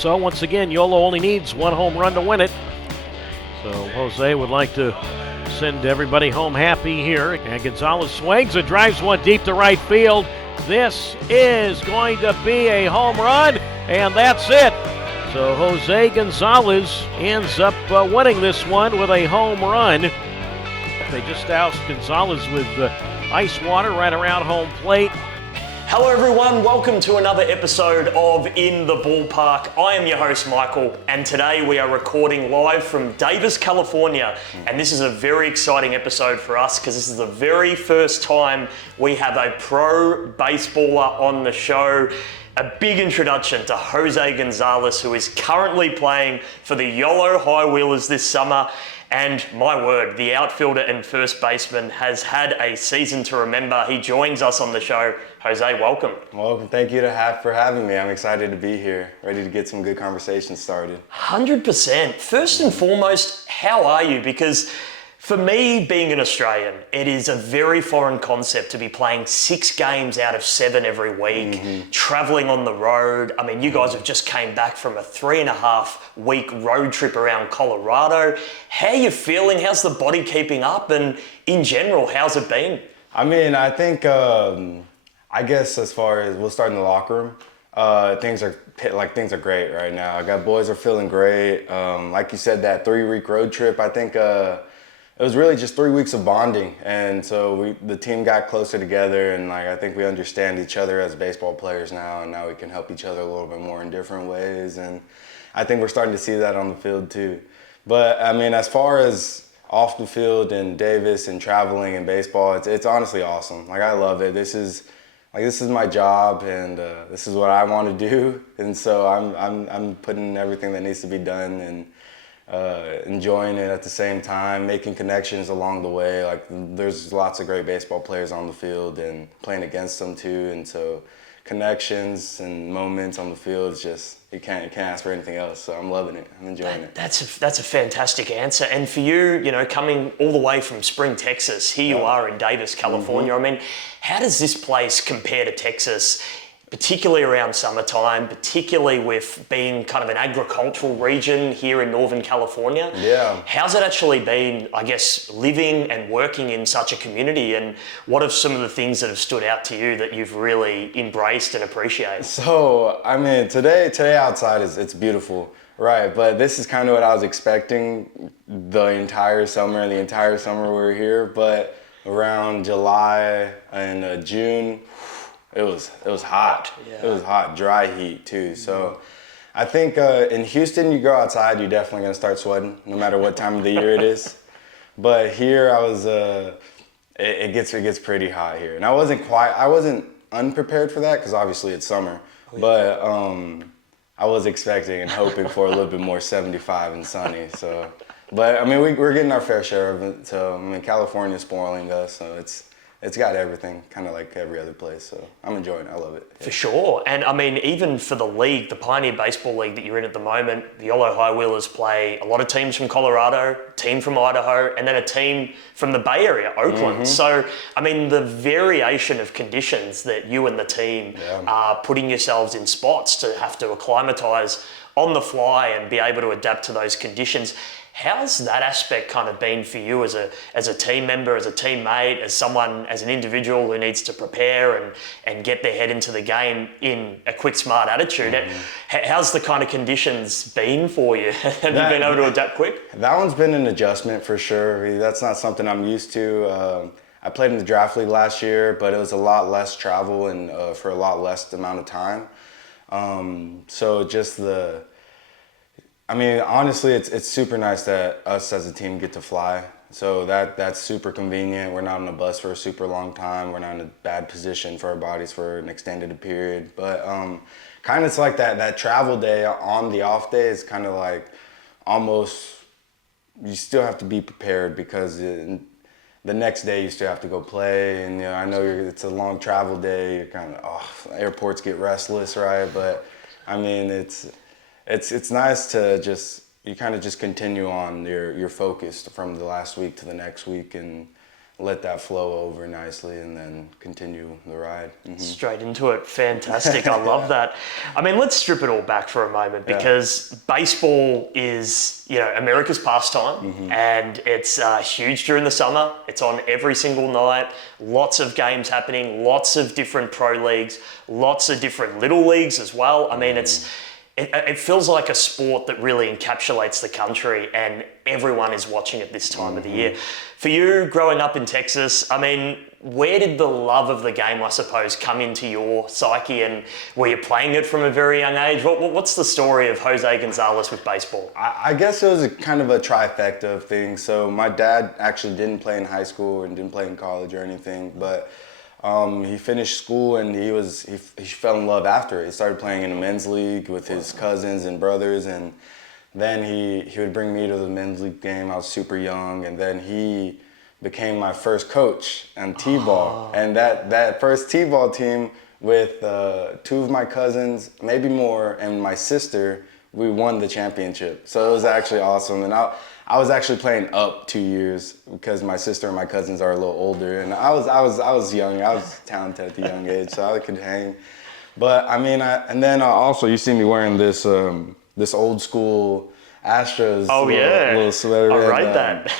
so. Once again, Yolo only needs one home run to win it. So Jose would like to send everybody home happy here. And Gonzalez swings and drives one deep to right field. This is going to be a home run, and that's it. So Jose Gonzalez ends up winning this one with a home run. They just doused Gonzalez with ice water right around home plate. Hello everyone, welcome to another episode of In the Ballpark. I am your host Michael, and today we are recording live from Davis, California. And this is a very exciting episode for us because this is the very first time we have a pro baseballer on the show. A big introduction to Jose Gonzalez, who is currently playing for the Yolo High Wheelers this summer. And my word, the outfielder and first baseman has had a season to remember. He joins us on the show. Jose, welcome. Welcome. Thank you for having me. I'm excited to be here, ready to get some good conversations started. 100%. First and foremost, how are you? Because for me, being an Australian, it is a very foreign concept to be playing 6 games out of 7 every week, traveling on the road. I mean, you guys have just came back from a 3.5-week road trip around Colorado. How are you feeling? How's the body keeping up? And in general, how's it been? I mean, I think, I guess as far as we'll start in the locker room, things are great right now. I got boys are feeling great. Like you said, that 3-week road trip, I think, it was really just 3 weeks of bonding, and so the team got closer together, and I think we understand each other as baseball players now, and now we can help each other a little bit more in different ways, and I think we're starting to see that on the field too. But I mean, as far as off the field and Davis and traveling and baseball, it's honestly awesome. I love it. This is my job, and this is what I want to do, and so I'm putting everything that needs to be done and enjoying it at the same time, making connections along the way. There's lots of great baseball players on the field and playing against them too, and so connections and moments on the field is just, you can't ask for anything else. So I'm loving it. I'm enjoying it. That's a fantastic answer. And for you, coming all the way from Spring, Texas, here you are in Davis, California. I mean, how does this place compare to Texas, particularly around summertime, particularly with being kind of an agricultural region here in Northern California? Yeah. How's it actually been, I guess, living and working in such a community? And what are some of the things that have stood out to you that you've really embraced and appreciated? So, I mean, today outside it's beautiful, right? But this is kind of what I was expecting the entire summer. The entire summer we were here, but around July and June, it was hot. Yeah. It was hot, dry heat too. So I think in Houston, you go outside, you're definitely gonna start sweating, no matter what time of the year it is. But here, it gets pretty hot here, and I wasn't unprepared for that because obviously it's summer. But I was expecting and hoping for a little bit more 75 and sunny. So, but I mean, we're getting our fair share of it. So I mean, California's spoiling us, so it's got everything, kind of like every other place, so I'm enjoying it. I love it. For sure. And I mean, even for the league, the Pioneer Baseball League that you're in at the moment, the Yolo High Wheelers play a lot of teams from Colorado, a team from Idaho, and then a team from the Bay Area, Oakland. So, I mean, the variation of conditions that you and the team are putting yourselves in spots to have to acclimatise on the fly and be able to adapt to those conditions. How's that aspect kind of been for you as a team member, as a teammate, as someone, as an individual who needs to prepare and get their head into the game in a quick, smart attitude? How's the kind of conditions been for you? Have you been able to adapt quick? That one's been an adjustment for sure. That's not something I'm used to. I played in the draft league last year, but it was a lot less travel and for a lot less amount of time. So just I mean, honestly, it's super nice that us as a team get to fly. So that's super convenient. We're not on a bus for a super long time. We're not in a bad position for our bodies for an extended period. But kind of it's like that travel day on the off day is kind of like almost, you still have to be prepared because the next day you still have to go play. And I know it's a long travel day. You're kind of, airports get restless, right? But I mean, it's nice to you kind of just continue on your focus from the last week to the next week, and let that flow over nicely and then continue the ride. Straight into it. Fantastic. I love that. I mean, let's strip it all back for a moment because baseball is, America's pastime and it's huge during the summer. It's on every single night. Lots of games happening, lots of different pro leagues, lots of different little leagues as well. I mean, it feels like a sport that really encapsulates the country and everyone is watching it this time of the year. For you, growing up in Texas, I mean, where did the love of the game, I suppose, come into your psyche, and were you playing it from a very young age? What's the story of Jose Gonzalez with baseball? I guess it was kind of a trifecta of things. So my dad actually didn't play in high school and didn't play in college or anything, but he finished school and he fell in love after it. He started playing in a men's league with his cousins and brothers, and then he would bring me to the men's league game. I was super young, and then he became my first coach on T-ball. And that first T-ball team with two of my cousins, maybe more, and my sister, we won the championship. So it was actually awesome. And I was actually playing up 2 years because my sister and my cousins are a little older, and I was young. I was talented at the young age, so I could hang. But I mean, and then also you see me wearing this old school Astros little sweater. I'll write that.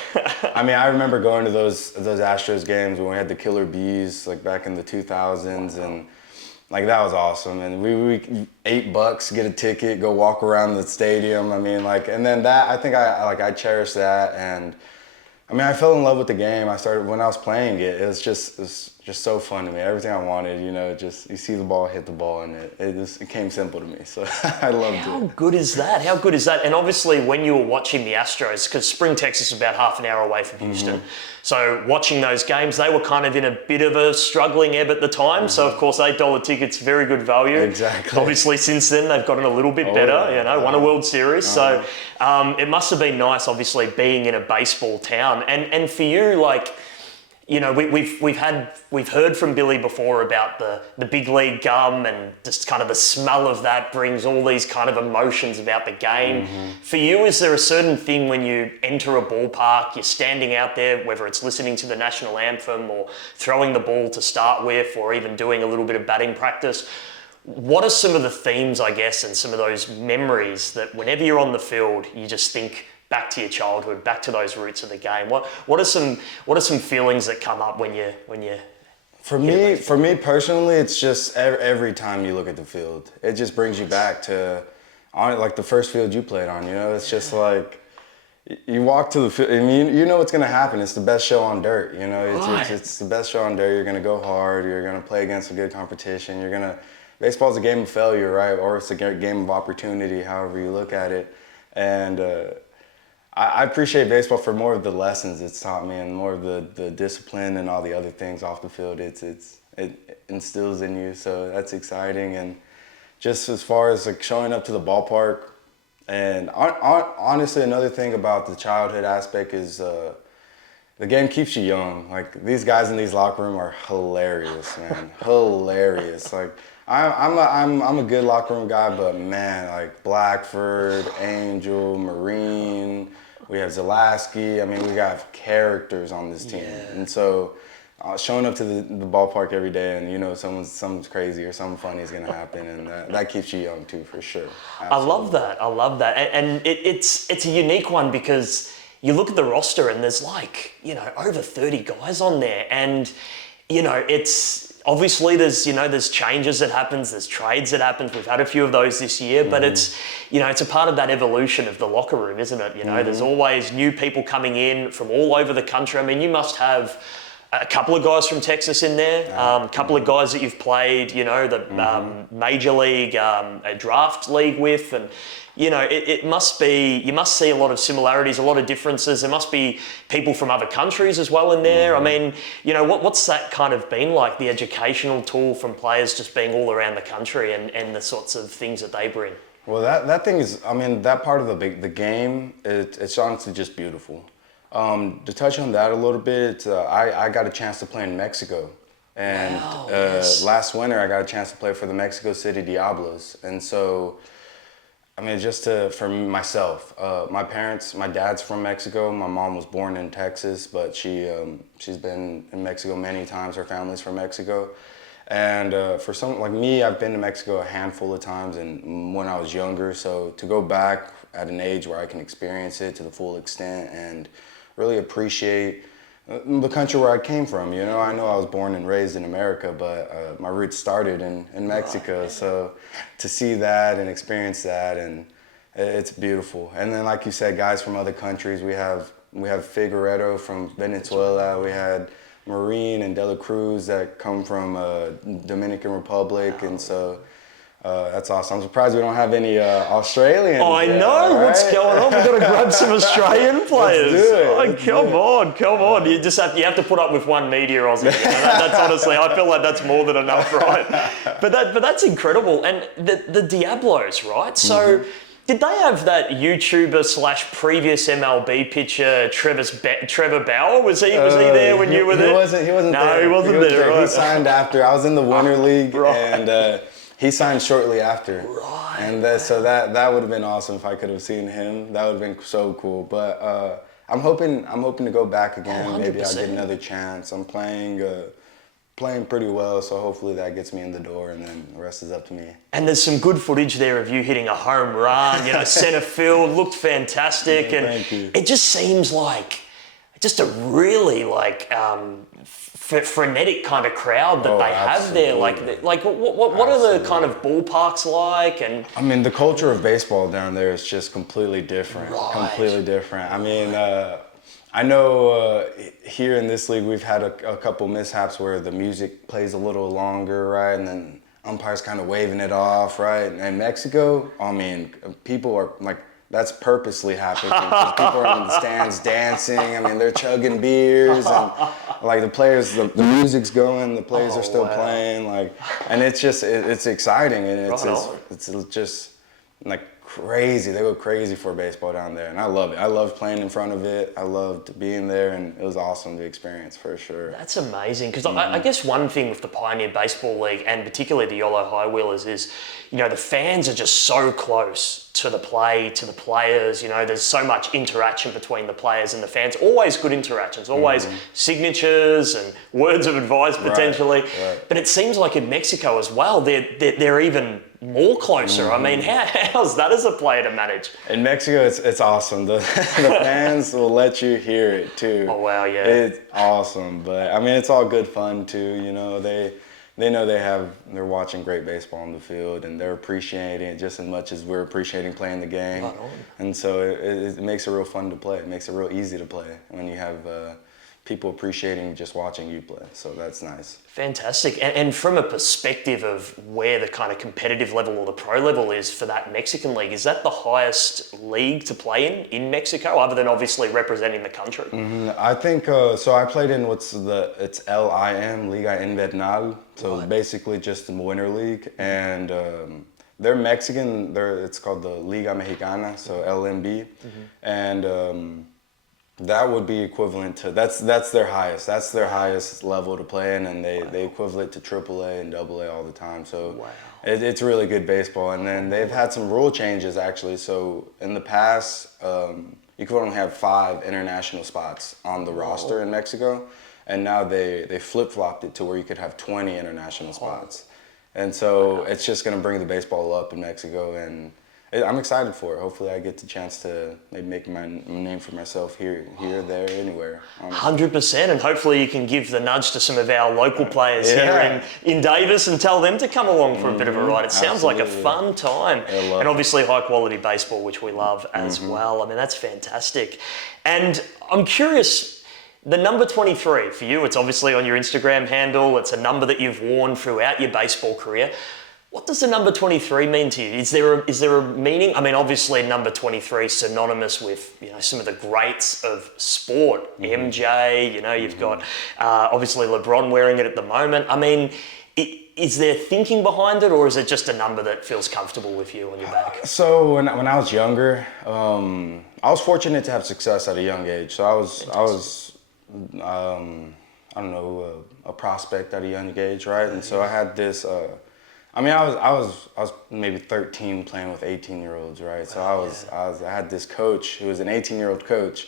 I mean, I remember going to those Astros games when we had the Killer Bees, like back in the 2000s, and like that was awesome. And we $8, get a ticket, go walk around the stadium. I mean, like, and then that, I think I cherished that. And I mean, I fell in love with the game. I started when I was playing it. It was just so fun to me. Everything I wanted, just you see the ball, hit the ball, and it came simple to me. So I loved it. How good is that? How good is that? And obviously, when you were watching the Astros, because Spring, Texas is about half an hour away from Houston, so watching those games, they were kind of in a bit of a struggling ebb at the time. So of course, $8 tickets, very good value. Exactly. Obviously, since then they've gotten a little bit better. Won a World Series. So it must have been nice, obviously, being in a baseball town. And for you, like, we've heard from Billy before about the big league gum and just kind of the smell of that brings all these kind of emotions about the game. For you, is there a certain thing when you enter a ballpark, you're standing out there, whether it's listening to the national anthem or throwing the ball to start with, or even doing a little bit of batting practice? What are some of the themes, I guess, and some of those memories that whenever you're on the field, you just think back to your childhood, back to those roots of the game? What are some feelings that come up when you? For me personally, it's just every time you look at the field, it just brings you back to like the first field you played on. It's just like you walk to the field. I mean, you know what's gonna happen. It's the best show on dirt. It's the best show on dirt. You're gonna go hard. You're gonna play against a good competition. Baseball's a game of failure, right? Or it's a game of opportunity, however you look at it. And I appreciate baseball for more of the lessons it's taught me and more of the discipline and all the other things off the field it instills in you. So that's exciting. And just as far as like showing up to the ballpark, and honestly, another thing about the childhood aspect is the game keeps you young. Like these guys in these locker room are hilarious, man. Hilarious. Like I'm a good locker room guy, but man, like Blackford, Angel, Marine, we have Zalaski. I mean, we got characters on this team. And so showing up to the ballpark every day and, something's crazy or something funny is going to happen. And that keeps you young too, for sure. Absolutely. I love that. And it's a unique one because you look at the roster and there's over 30 guys on there. And, it's obviously there's changes that happens, there's trades that happens. We've had a few of those this year, but it's a part of that evolution of the locker room, isn't it? There's always new people coming in from all over the country. I mean, you must have a couple of guys from Texas in there, a couple of guys that you've played, the major league, a draft league with, and it must be, you must see a lot of similarities, a lot of differences. There must be people from other countries as well in there. I mean, what's that kind of been like, the educational tool from players just being all around the country and the sorts of things that they bring? Well, that thing is, I mean, that part of the game, it's honestly just beautiful. To touch on that a little bit, I got a chance to play in Mexico. And last winter, I got a chance to play for the Mexico City Diablos. And so I mean, for myself, my dad's from Mexico. My mom was born in Texas, but she's been in Mexico many times. Her family's from Mexico. And for someone like me, I've been to Mexico a handful of times and when I was younger. So to go back at an age where I can experience it to the full extent and really appreciate the country where I came from. You know, I know I was born and raised in America, but my roots started in Mexico. So to see that and experience that, and it's beautiful. And then, like you said, guys from other countries, we have Figueredo from Venezuela. We had Marine and De La Cruz that come from Dominican Republic, and so that's awesome. I'm surprised we don't have any Australians. I know, right? what's going on? We've got to grab some Australian players. Let's do it. Oh, come on. You have to put up with one media Aussie. You know? That's honestly, I feel like that's more than enough, right? But that's incredible. And the Diablos, right? So. Did they have that YouTuber / previous MLB pitcher Trevor Bauer? Was he there when you were there? He wasn't there. No, he wasn't there. Right? He signed after. I was in the Winter League, and he signed shortly after. Right. And so that would have been awesome if I could have seen him. That would have been so cool. But I'm hoping to go back again. Maybe I'll get another chance. I'm playing pretty well, so hopefully that gets me in the door, and then the rest is up to me. And there's some good footage there of you hitting a home run, center field, looked fantastic, and thank you. It just seems like just a really frenetic kind of crowd that they have there. Like what are the kind of ballparks like? And I mean, the culture of baseball down there is just completely different. Right. Completely different. I mean, I know here in this league we've had a couple mishaps where the music plays a little longer, right? And then umpires kind of waving it off, right? And in Mexico, I mean, people are like, that's purposely happening because people are in the stands dancing. I mean, they're chugging beers and like the players, the music's going, the players are still playing, like, and it's just it's exciting and it's just like crazy. They go crazy for baseball down there, and I love it. I love playing in front of it. I loved being there, and it was awesome to experience for sure. That's amazing, because I guess one thing with the Pioneer Baseball League, and particularly the Yolo High Wheelers, is the fans are just so close to the play, to the players. There's so much interaction between the players and the fans. Always good interactions, always signatures and words of advice potentially. Right. But it seems like in Mexico as well, they're even more closer. I mean, how's that as a player to manage? In Mexico, it's awesome. The fans will let you hear it too. Oh wow, yeah. It's awesome, but I mean, it's all good fun too. They know they're watching great baseball on the field, and they're appreciating it just as much as we're appreciating playing the game. Right on. And so it makes it real fun to play. It makes it real easy to play when you have people appreciating just watching you play. So that's nice. Fantastic. And from a perspective of where the kind of competitive level or the pro level is for that Mexican league, is that the highest league to play in Mexico, other than obviously representing the country? I think, so I played in it's LIM, Liga Invernal, so basically just the Winter League, and they're Mexican, it's called the Liga Mexicana, so LMB, and that would be equivalent to, that's their highest level to play in, and they equivalent to AAA and AA all the time, so it's really good baseball. And then they've had some rule changes actually, so in the past, you could only have 5 international spots on the roster in Mexico, and now they flip-flopped it to where you could have 20 international spots. And so it's just going to bring the baseball up in Mexico, and I'm excited for it. Hopefully I get the chance to maybe make my name for myself here, there, anywhere. Honestly. 100%, and hopefully you can give the nudge to some of our local players here in Davis and tell them to come along for a bit of a ride. It sounds like a fun time. And obviously high quality baseball, which we love as well. I mean, that's fantastic. And I'm curious, the number 23 for you, it's obviously on your Instagram handle. It's a number that you've worn throughout your baseball career. What does the number 23 mean to you? Is there a meaning? I mean, obviously number 23 is synonymous with some of the greats of sport. MJ, you've got obviously LeBron wearing it at the moment. I mean, is there thinking behind it, or is it just a number that feels comfortable with you on your back? So when I was younger, I was fortunate to have success at a young age. So I was a prospect at a young age, right? And so I had I mean, I was maybe 13 playing with 18-year-olds, right? So I had this coach who was an 18-year-old coach,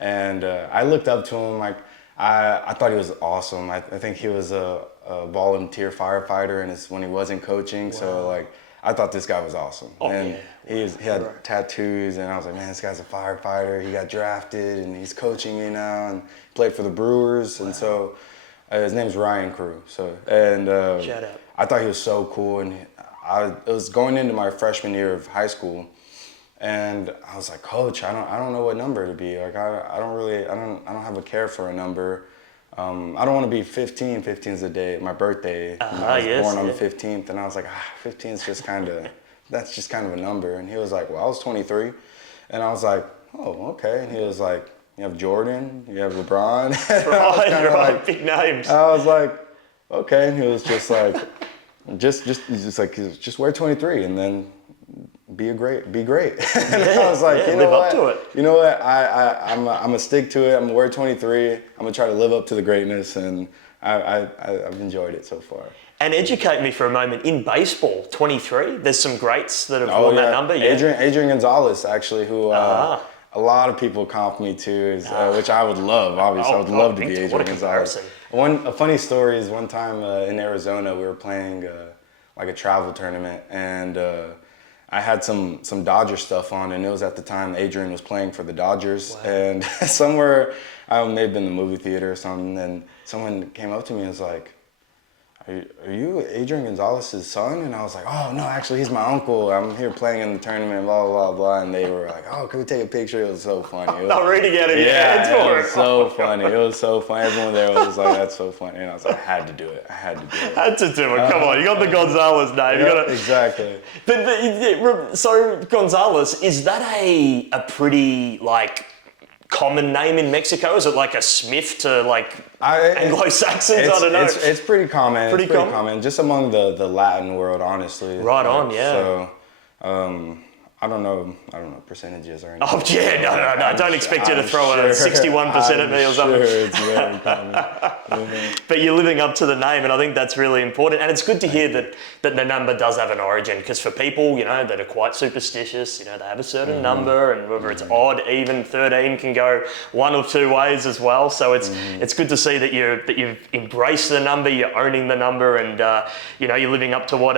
and I looked up to him. Like, I thought he was awesome. I think he was a volunteer firefighter, and it's when he wasn't coaching. So like, I thought this guy was awesome. And he had tattoos, and I was like, man, this guy's a firefighter. He got drafted, and he's coaching me now, and played for the Brewers, and so. His name's Ryan Crew. Shout out. I thought he was so cool, and it was going into my freshman year of high school, and I was like, Coach, I don't know what number to be. Like I don't have a care for a number. I don't want to be 15. 15 is the day my birthday. I was born on the 15th, and I was like, 15 is just that's just kind of a number. And he was like, well, I was 23, and I was like, oh, okay. And he was like, you have Jordan, you have LeBron. Right, big names. I was like, okay. And he was just like, just wear 23 and then be great. And I was like, live up to it. You know what? I'm gonna stick to it. I'm gonna wear 23. I'm gonna try to live up to the greatness, and I've enjoyed it so far. And educate me for a moment, in baseball, 23, there's some greats that have worn that number. Yeah. Adrian Gonzalez, actually, who a lot of people comp me to, which I would love, obviously. I would love to be Adrian Gonzalez. A funny story is one time in Arizona, we were playing like a travel tournament, and I had some Dodger stuff on, and it was at the time Adrian was playing for the Dodgers. Wow. And somewhere, I may have been in the movie theater or something, and someone came up to me and was like, are you Adrian Gonzalez's son? And I was like, oh, no, actually, he's my uncle. I'm here playing in the tournament, blah, blah, blah. And they were like, oh, can we take a picture? It was so funny. Not reading out of your hands it for was so funny. It was so funny. Everyone there was like, that's so funny. And I was like, I had to do it. Had to do it. Come on, you got the Gonzalez name. Exactly. So Gonzalez, is that a pretty common name in Mexico? Is it like a Smith to Anglo-Saxons? I don't know. It's pretty common. Pretty common. Just among the Latin world, honestly. Right on, yeah. So, I don't know percentages or anything. Oh yeah, no. Don't expect you to throw a 61% at me or something. Sure, it's very common. But you're living up to the name, and I think that's really important. And it's good to hear that the number does have an origin, because for people, that are quite superstitious, they have a certain number, and whether it's odd, even, 13 can go one or two ways as well. So it's good to see that you've embraced the number, you're owning the number, and you're living up to what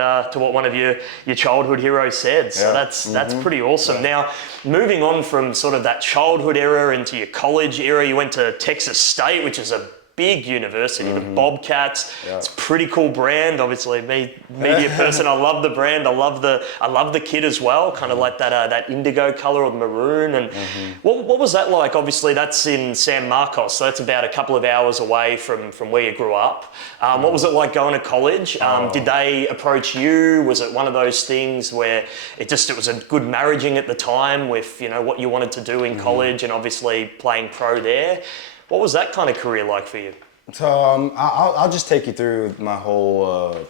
one of your childhood heroes said. So that's pretty awesome. Now, moving on from sort of that childhood era into your college era, you went to Texas State, which is a big university, the Bobcats. Yeah. It's a pretty cool brand. Obviously, media person, I love the brand. I love the kit as well, kind of like that indigo color or maroon. And what was that like? Obviously, that's in San Marcos, so that's about a couple of hours away from where you grew up. What was it like going to college? Did they approach you? Was it one of those things where it was a good marriaging at the time with what you wanted to do in college, and obviously playing pro there? What was that kind of career like for you? So I'll just take you through my whole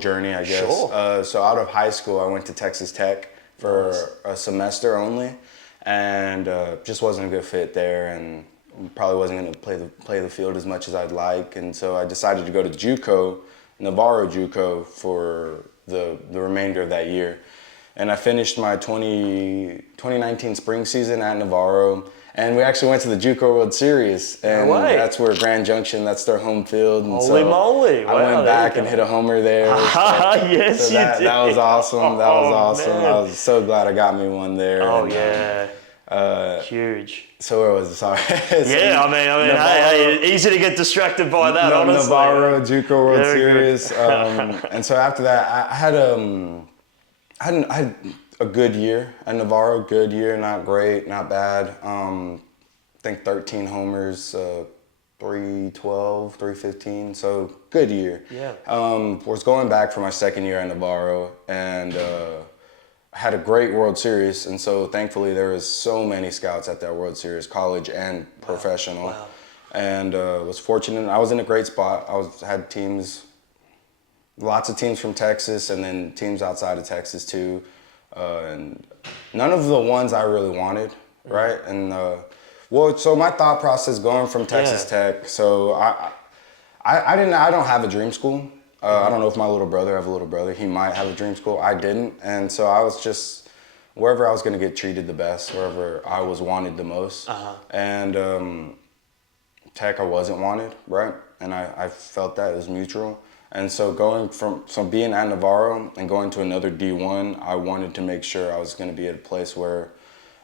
journey, I guess. Sure. So out of high school, I went to Texas Tech for a semester only, and just wasn't a good fit there, and probably wasn't going to play the field as much as I'd like. And so I decided to go to JUCO, Navarro JUCO, for the remainder of that year. And I finished my 2019 spring season at Navarro. And we actually went to the JUCO World Series, and that's where Grand Junction, that's their home field. And Holy moly! Wow, I went back and hit a homer there. Yes, you did. That was awesome. That was awesome. Man. I was so glad I got me one there. Oh, yeah. Huge. So where was it? Sorry. Yeah, I mean, hey, easy to get distracted by that, honestly. Navarro JUCO World Series. And so after that, I had a good year at Navarro, good year, not great, not bad. I think 13 homers, 312, 315, so good year. Yeah. Was going back for my second year at Navarro, and I had a great World Series, and so thankfully there was so many scouts at that World Series, college and professional. Wow. And was fortunate. I was in a great spot. Had teams, lots of teams from Texas, and then teams outside of Texas too. And none of the ones I really wanted, right? And so my thought process going from Texas Tech, so I don't have a dream school. I don't know if my little brother, I have a little brother, he might have a dream school. I didn't. And so I was just wherever I was going to get treated the best, wherever I was wanted the most. And Tech, I wasn't wanted, right? And I felt that it was mutual. And so going from being at Navarro and going to another D1, I wanted to make sure I was going to be at a place where,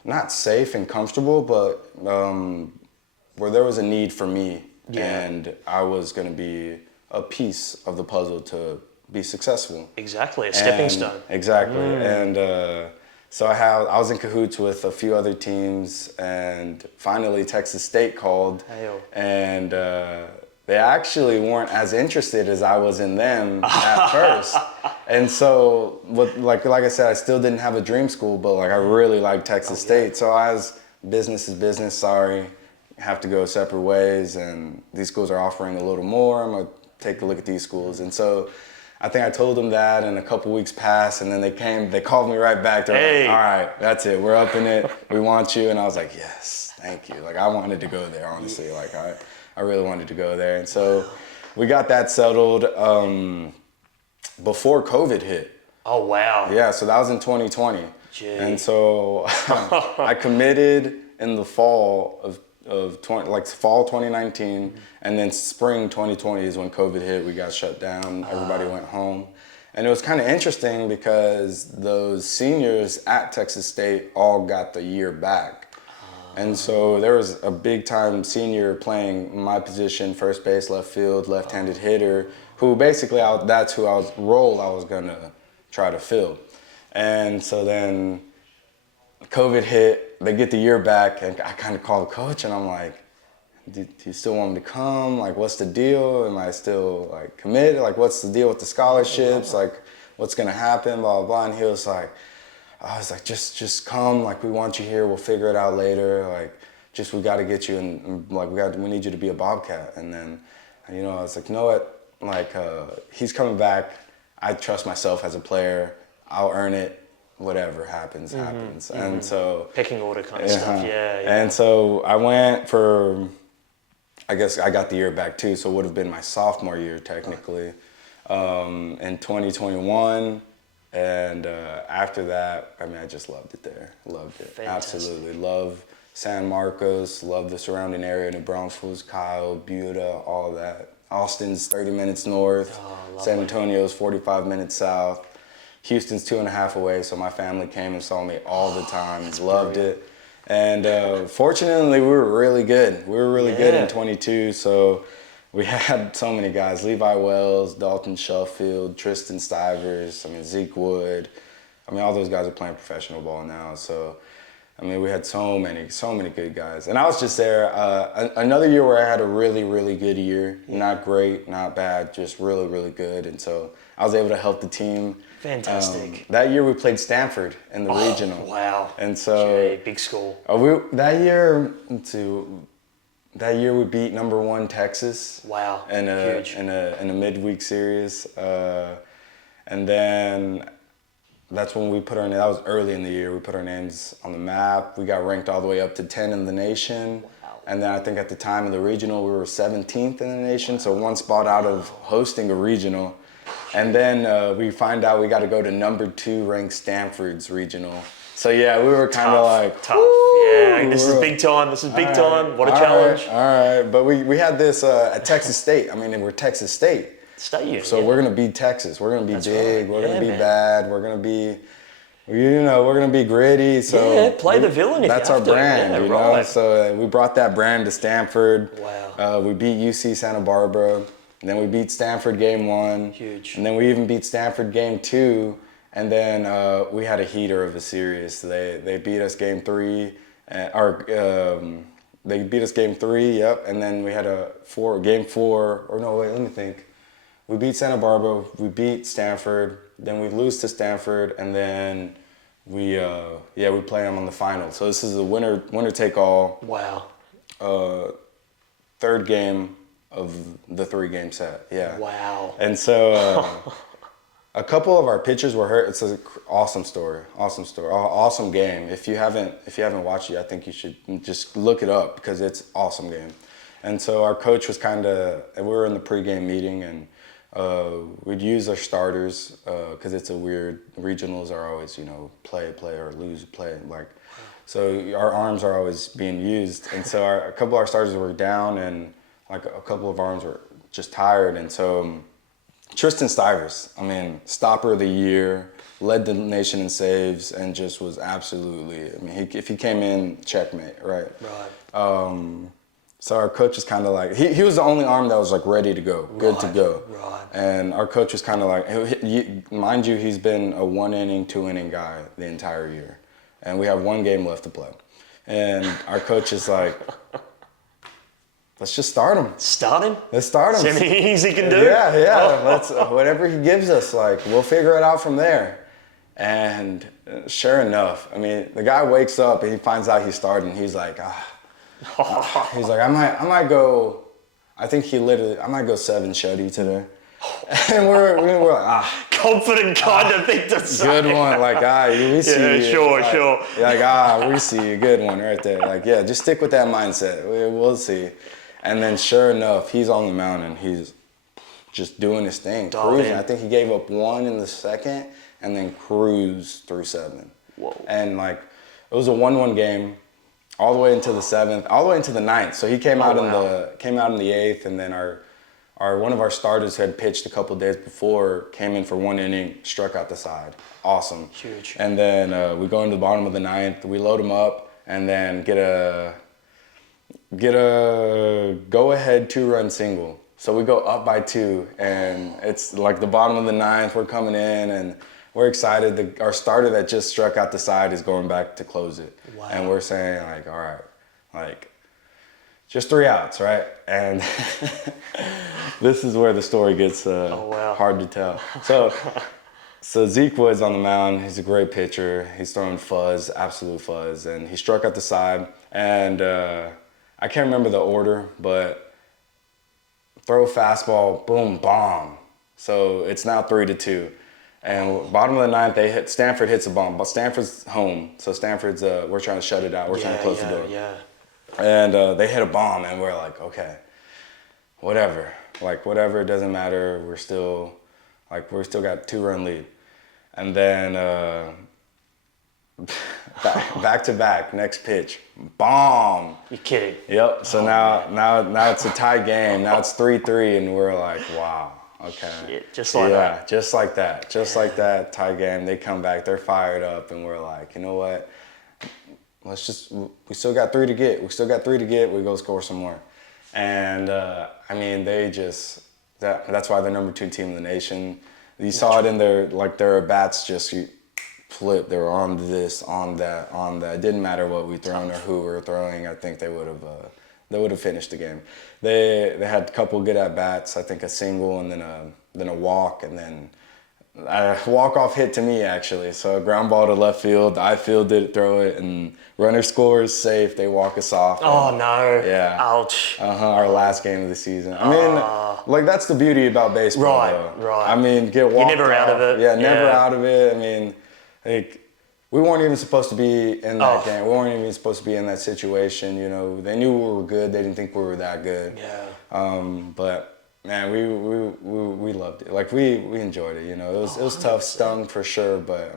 not safe and comfortable, but where there was a need for me. And I was going to be a piece of the puzzle to be successful. Exactly, a stepping stone. Exactly. And so I was in cahoots with a few other teams, and finally Texas State called. And they actually weren't as interested as I was in them at first. And so, like I said, I still didn't have a dream school, but like I really liked Texas State. So business is business, sorry, have to go separate ways, and these schools are offering a little more. I'm gonna take a look at these schools. And so I think I told them that, and a couple weeks passed, and then they called me right back. They're like, all right, that's it, we're up in it, we want you. And I was like, yes, thank you. Like I wanted to go there, honestly. Like I really wanted to go there. And so we got that settled before COVID hit. Oh, wow. Yeah, so that was in 2020. Gee. And so I committed in the fall of fall 2019, and then spring 2020 is when COVID hit. We got shut down, everybody went home. And it was kind of interesting because those seniors at Texas State all got the year back. And so there was a big-time senior playing my position, first base, left field, left-handed hitter, who basically that's who role I was gonna try to fill. And so then COVID hit, they get the year back, and I kind of called the coach, and I'm like, do you still want me to come? Like, what's the deal? Am I still like committed? Like, what's the deal with the scholarships? Like, what's gonna happen? Blah, blah, blah. And he was like, I was like, just come, like we want you here, we'll figure it out later, like we gotta get you and like we need you to be a Bobcat. And then, I was like, you know what, like he's coming back, I trust myself as a player, I'll earn it, whatever happens. And so pecking order kind of stuff. Yeah. And so I went for, I guess I got the year back too, so it would have been my sophomore year technically, in 2021. And after that, I just loved it there. Loved it. Fantastic. Absolutely. Love San Marcos, love the surrounding area, New Braunfels, Kyle, Buda, all that. Austin's 30 minutes north. San Antonio's 45 minutes south. Houston's 2.5 away, so my family came and saw me all the time. Loved it. And fortunately, we were really good. We were really good in 22, so we had so many guys: Levi Wells, Dalton Sheffield, Tristan Stivers, Zeke Wood. All those guys are playing professional ball now. So, we had so many good guys. And I was just there. Another year where I had a really, really good year. Not great, not bad, just really, really good. And so I was able to help the team. Fantastic. That year we played Stanford in the regional. Wow. And so big school. That year we beat number 1 Texas. Wow. Huge. In a midweek series. And then that's when we put that was early in the year, we put our names on the map. We got ranked all the way up to 10 in the nation. Wow. And then I think at the time of the regional, we were 17th in the nation, so one spot out of hosting a regional. And then we find out we got to go to number 2 ranked Stanford's regional. So yeah, we were kind of like tough. Yeah, this is big time. What a challenge. All right, but we had this at Texas State. We're Texas State. So we're gonna beat Texas. We're gonna be big. Right. We're gonna be bad. We're gonna be, we're gonna be gritty. So play the villain. That's our brand, Yeah, you know. right. So we brought that brand to Stanford. Wow. We beat UC Santa Barbara. And then we beat Stanford game 1. Huge. And then we even beat Stanford game 2. And then we had a heater of a series. They beat us game 3. They beat us game 3. Yep. And then we had game 4. Or no, wait. Let me think. We beat Santa Barbara. We beat Stanford. Then we lose to Stanford, and then we play them on the final. So this is a winner take all. Wow. Third game of the 3-game set. Yeah. Wow. And so a couple of our pitchers were hurt. It's an awesome story. Awesome game. If you haven't watched it, I think you should just look it up because it's an awesome game. And so our coach was we were in the pregame meeting, and We'd use our starters because it's a weird. Regionals are always, play or lose, play. So our arms are always being used, and so a couple of our starters were down, and a couple of arms were just tired, and so Tristan Stivers, stopper of the year, led the nation in saves, and just was absolutely. If he came in, checkmate, right? Right. So our coach was kind of like, he was the only arm that was ready to go, good to go. Right. And our coach was kind of like, mind you, he's been a 1 inning, 2 inning guy the entire year. And we have 1 game left to play. And our coach is like, let's just start him. Start him? Let's start him. See anything he can do? Yeah. Let's whatever he gives us, we'll figure it out from there. And sure enough, the guy wakes up and he finds out he's starting. He's like, he's like, I might go. I think I might go 7 shutty today. And we're like, confident kind of thing to say. Good one, we see you. Sure. You're like, we see you, good one right there. Just stick with that mindset. We'll see. And then sure enough, he's on the mound and he's just doing his thing, cruising. I think he gave up 1 in the second and then cruised through 7. Whoa. And it was a 1-1 game. All the way into the 7th, all the way into the 9th. So he came out in the 8th, and then our one of our starters had pitched a couple days before, came in for 1 inning, struck out the side. Awesome. Huge. And then we go into the bottom of the 9th, we load him up, and then get a go-ahead 2-run single. So we go up by 2, and it's the bottom of the 9th. We're coming in, and we're excited. Our starter that just struck out the side is going back to close it. Wow. And we're saying, all right, just 3 outs, right? And this is where the story gets hard to tell. So Zeke Woods on the mound. He's a great pitcher. He's throwing fuzz, absolute fuzz. And he struck out the side. And I can't remember the order, but throw fastball, boom, bomb. So it's now 3-2. And bottom of the 9th, Stanford hits a bomb, but Stanford's home, so Stanford's we're trying to shut it out. We're trying to close the door. Yeah. And they hit a bomb, and we're like, okay, whatever. Whatever, it doesn't matter. We're still got 2-run lead, and then back to back, next pitch, bomb. You're kidding. Yep. So now it's a tie game. Now it's 3-3, and we're like, wow. Okay. Shit, just like that. Just like that. Just like that, tie game. They come back, they're fired up, and we're like, you know what? We still got 3 to get. We go score some more. And, they just, that's why they're number 2 team in the nation. You saw it in their bats just flip. They were on this, on that, on that. It didn't matter what we thrown or who we were throwing. I think they would have finished the game. They had a couple good at bats. I think a single and then a walk and then a walk-off hit to me actually. So a ground ball to left field. I fielded it, throw it, and runner scores, safe. They walk us off. Oh no! Yeah. Ouch. Our last game of the season. That's the beauty about baseball. Right. Get walked. You're never out of it. Yeah, never out of it. We weren't even supposed to be in that game. We weren't even supposed to be in that situation. They knew we were good. They didn't think we were that good. Yeah. But man, we loved it. We enjoyed it. It was tough, stung for sure. But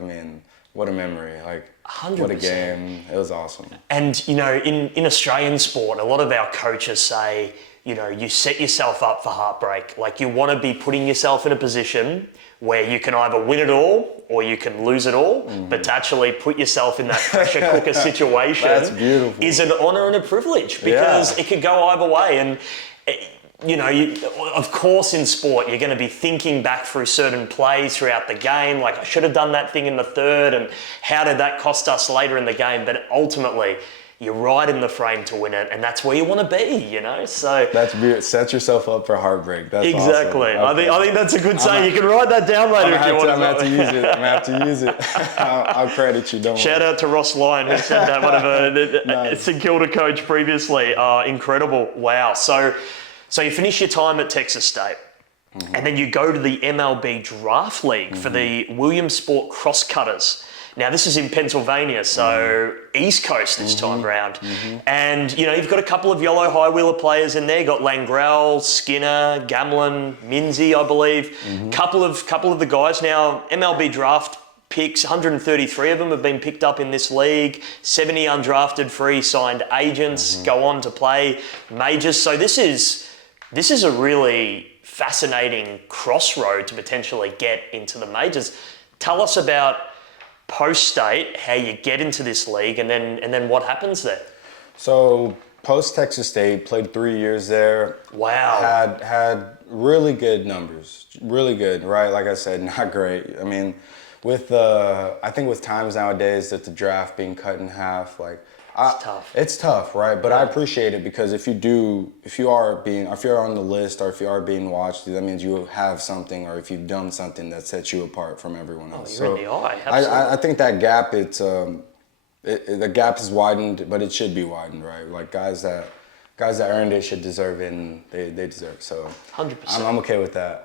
what a memory. 100%. What a game. It was awesome. And in Australian sport, a lot of our coaches say, you set yourself up for heartbreak. You want to be putting yourself in a position where you can either win it all or you can lose it all, but to actually put yourself in that pressure cooker situation That's beautiful. Is an honour and a privilege because it could go either way. And, of course in sport, you're going to be thinking back through certain plays throughout the game, I should have done that thing in the third and how did that cost us later in the game? But ultimately, you're right in the frame to win it, and that's where you want to be, So that's beautiful. Set yourself up for heartbreak. That's exactly. Awesome. Okay. I think that's a good saying. You can write that down later if you want. I'm gonna have to use it. I'll credit you. Don't Shout out to Ross Lyon who said that. Whatever. St Kilda coach previously. Incredible. Wow. So you finish your time at Texas State. And then you go to the MLB Draft League for the Williamsport Crosscutters. Now, this is in Pennsylvania, so East Coast this time round. And, you know, you've got a couple of yellow high wheeler players in there. You've got Langrell, Skinner, Gamlin, Minzy, I believe. Couple of the guys now, MLB Draft picks, 133 of them have been picked up in this league. 70 undrafted free signed agents go on to play majors. So this is a really fascinating crossroad to potentially get into the majors. Tell us about post-state, how you get into this league, and then what happens there. So post-Texas State, played 3 years there. Wow. Had really good numbers, really good, right? Like I said, not great. I mean, I think with times nowadays that the draft being cut in half, like, It's tough. It's tough, right? But I appreciate it because if you're on the list or if you are being watched, that means you have something, or if you've done something that sets you apart from everyone else. You're in the eye, absolutely. I think that gap, the gap is widened, but it should be widened, right? Like guys that earned it should deserve it, and they deserve it. So 100%. I'm okay with that.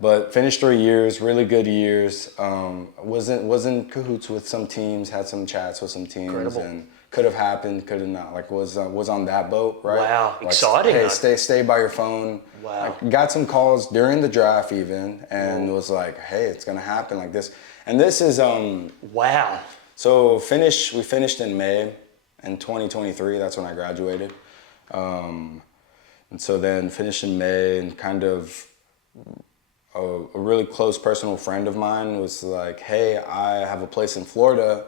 But finished 3 years, really good years. Was in cahoots with some teams, had some chats with some teams. Incredible. And could have happened, could have not. Like was on that boat, right? Wow, like, exciting. Hey, stay by your phone. Wow. Like, got some calls during the draft even, and was like, hey, it's gonna happen like this. And this is Wow. So we finished in May in 2023. That's when I graduated. And so then finished in May, and kind of a really close personal friend of mine was like, hey, I have a place in Florida.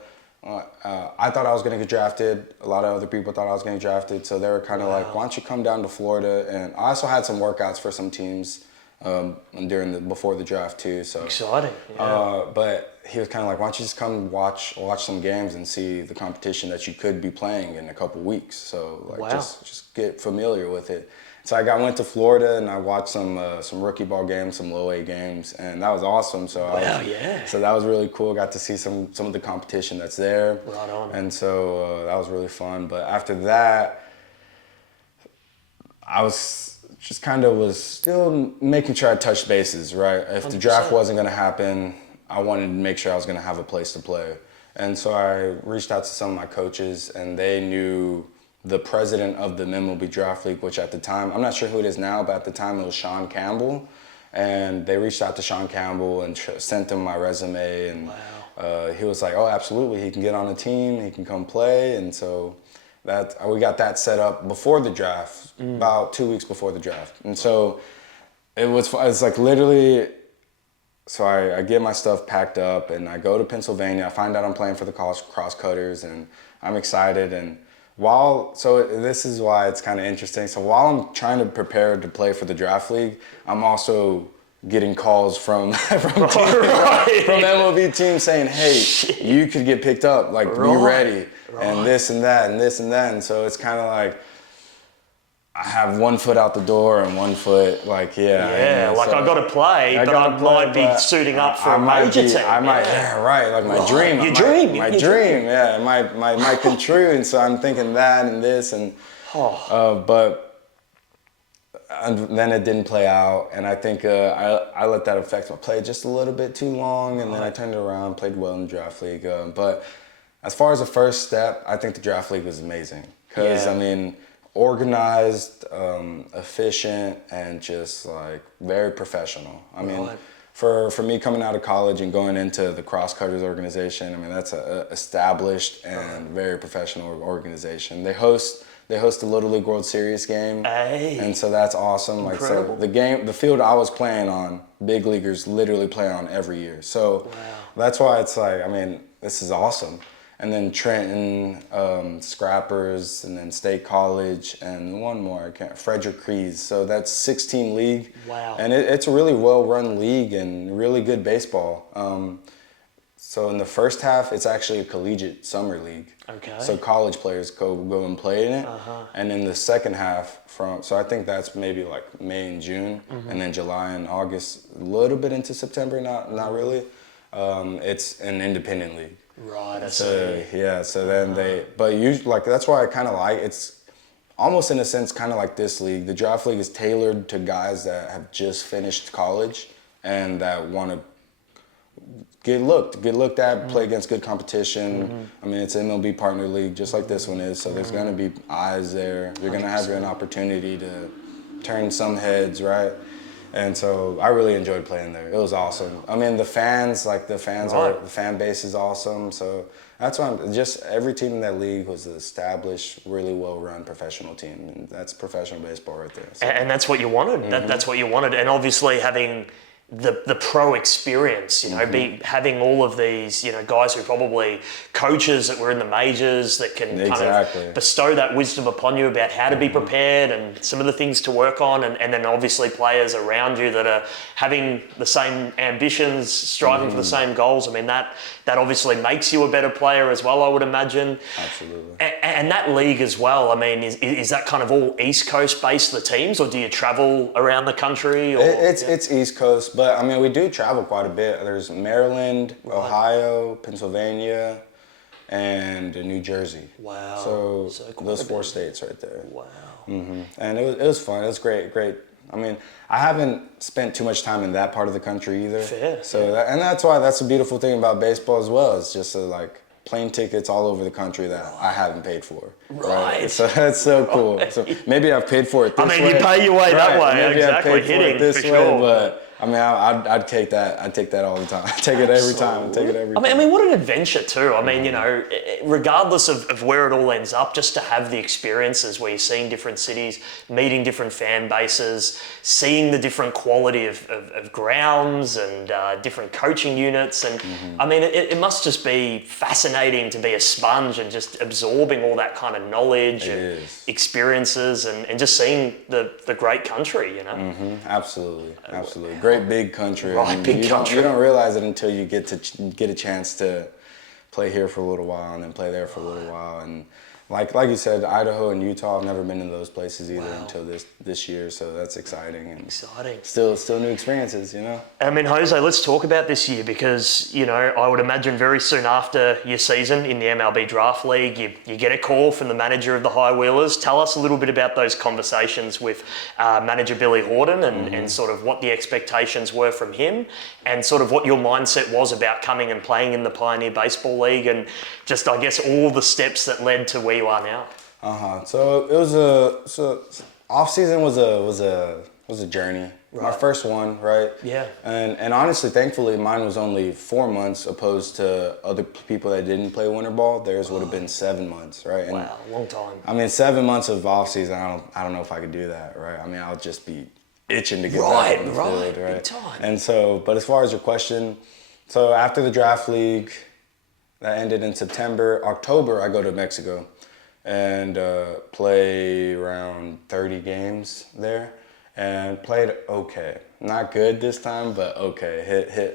I thought I was going to get drafted. A lot of other people thought I was going to get drafted. So they were kind of like, why don't you come down to Florida? And I also had some workouts for some teams before the draft too. So Exciting. Yeah. but he was kind of like, why don't you just come watch some games and see the competition that you could be playing in a couple weeks. So like just get familiar with it. So I went to Florida and I watched some rookie ball games, some low A games, and that was awesome. So so that was really cool. Got to see some of the competition that's there. Right on. And so that was really fun. But after that, I was still making sure I touched bases, right? If the draft 100%. wasn't going to happen, I wanted to make sure I was going to have a place to play. And so I reached out to some of my coaches, and they knew the president of the MLB Draft League, which at the time, I'm not sure who it is now, but at the time it was Sean Campbell. And they reached out to Sean Campbell and sent him my resume. And he was like, oh, absolutely, he can get on a team, he can come play. And so we got that set up before the draft, about 2 weeks before the draft. And so it's like literally, so I get my stuff packed up and I go to Pennsylvania. I find out I'm playing for the Crosscutters, and I'm excited. And this is why it's kind of interesting. So while I'm trying to prepare to play for the draft league, I'm also getting calls from MLB teams saying, hey, you could get picked up, like be ready, and this and that and this and that. And so it's kind of like I have 1 foot out the door and 1 foot like I got to play, but I might be suiting up for a major team. I might, like my dream. Your dream. My dream, yeah, might come true. And so I'm thinking that and this and, and then it didn't play out. And I think I let that affect my play just a little bit too long. And then I turned it around, played well in the draft league. But as far as the first step, I think the draft league was amazing. Because, I mean, organized, efficient, and just like very professional. I mean, for me coming out of college and going into the Crosscutters organization, I mean that's a established and very professional organization. They host the Little League World Series game, and so that's awesome. Incredible. Like so the field I was playing on, big leaguers literally play on every year. So that's why it's like, I mean, this is awesome. And then Trenton, Scrappers, and then State College, and one more, Frederick Crees. So that's 16 league. Wow. And it's a really well-run league and really good baseball. So in the first half, it's actually a collegiate summer league. Okay. So college players go and play in it. And in the second half, so I think that's maybe like May and June, and then July and August, a little bit into September, not really. It's an independent league. Right, I So see. yeah, so then that's why I kind of like, it's almost in a sense kind of like this league. The draft league is tailored to guys that have just finished college and that want to get looked at, play against good competition. I mean, it's an MLB partner league, just like this one is. So there's going to be eyes there. You're going to have an opportunity to turn some heads, right? And so I really enjoyed playing there. It was awesome. I mean, the fan base is awesome. So that's why every team in that league was an established, really well-run professional team. And that's professional baseball right there. So. And that's what you wanted. That's what you wanted. And obviously having the pro experience, having all of these, guys who probably coaches that were in the majors that can kind of bestow that wisdom upon you about how to be prepared and some of the things to work on, and then obviously players around you that are having the same ambitions, striving for the same goals. I mean, that obviously makes you a better player as well, I would imagine. Absolutely. And that league as well, I mean, is that kind of all East Coast based, the teams, or do you travel around the country? Or, it's East Coast. But I mean, we do travel quite a bit. There's Maryland, Ohio, Pennsylvania, and New Jersey. Wow. So those 4 states right there. Wow. And it was fun. It was great. I mean, I haven't spent too much time in that part of the country either. Fair. So that's why that's the beautiful thing about baseball as well. It's just like plane tickets all over the country that I haven't paid for. Right. So that's so cool. So maybe I've paid for it this way. I mean, you pay your way that way. Maybe exactly. I've paid for it this for way, sure. but I mean, I'd take that. I'd take that all the time. I take it every time. I mean, what an adventure too. I mean, regardless of where it all ends up, just to have the experiences where you're seeing different cities, meeting different fan bases, seeing the different quality of grounds and different coaching units. And I mean, it must just be fascinating to be a sponge and just absorbing all that kind of knowledge and experiences and just seeing the great country, Absolutely. Great big country. Right, I mean, big country. You don't realize it until you get a chance to play here for a little while and then play there for a little while. And like you said, Idaho and Utah, I've never been in those places either until this year. So that's exciting. And Still new experiences, I mean, Jose, let's talk about this year because, I would imagine very soon after your season in the MLB Draft League, you get a call from the manager of the High Wheelers. Tell us a little bit about those conversations with manager Billy Horton and sort of what the expectations were from him and sort of what your mindset was about coming and playing in the Pioneer Baseball League and just, I guess, all the steps that led to where you are now. So it was off season was a journey. Right. My first one, right? Yeah. And honestly, thankfully, mine was only 4 months opposed to other people that didn't play winter ball. Theirs would have been 7 months, right? And, wow, long time. I mean, 7 months of off season, I don't know if I could do that, right? I mean, I'll just be itching to get back on the field, right? Big time. And so, but as far as your question, so after the draft league that ended in October, I go to Mexico and play around 30 games there and played okay. Not good this time, but okay.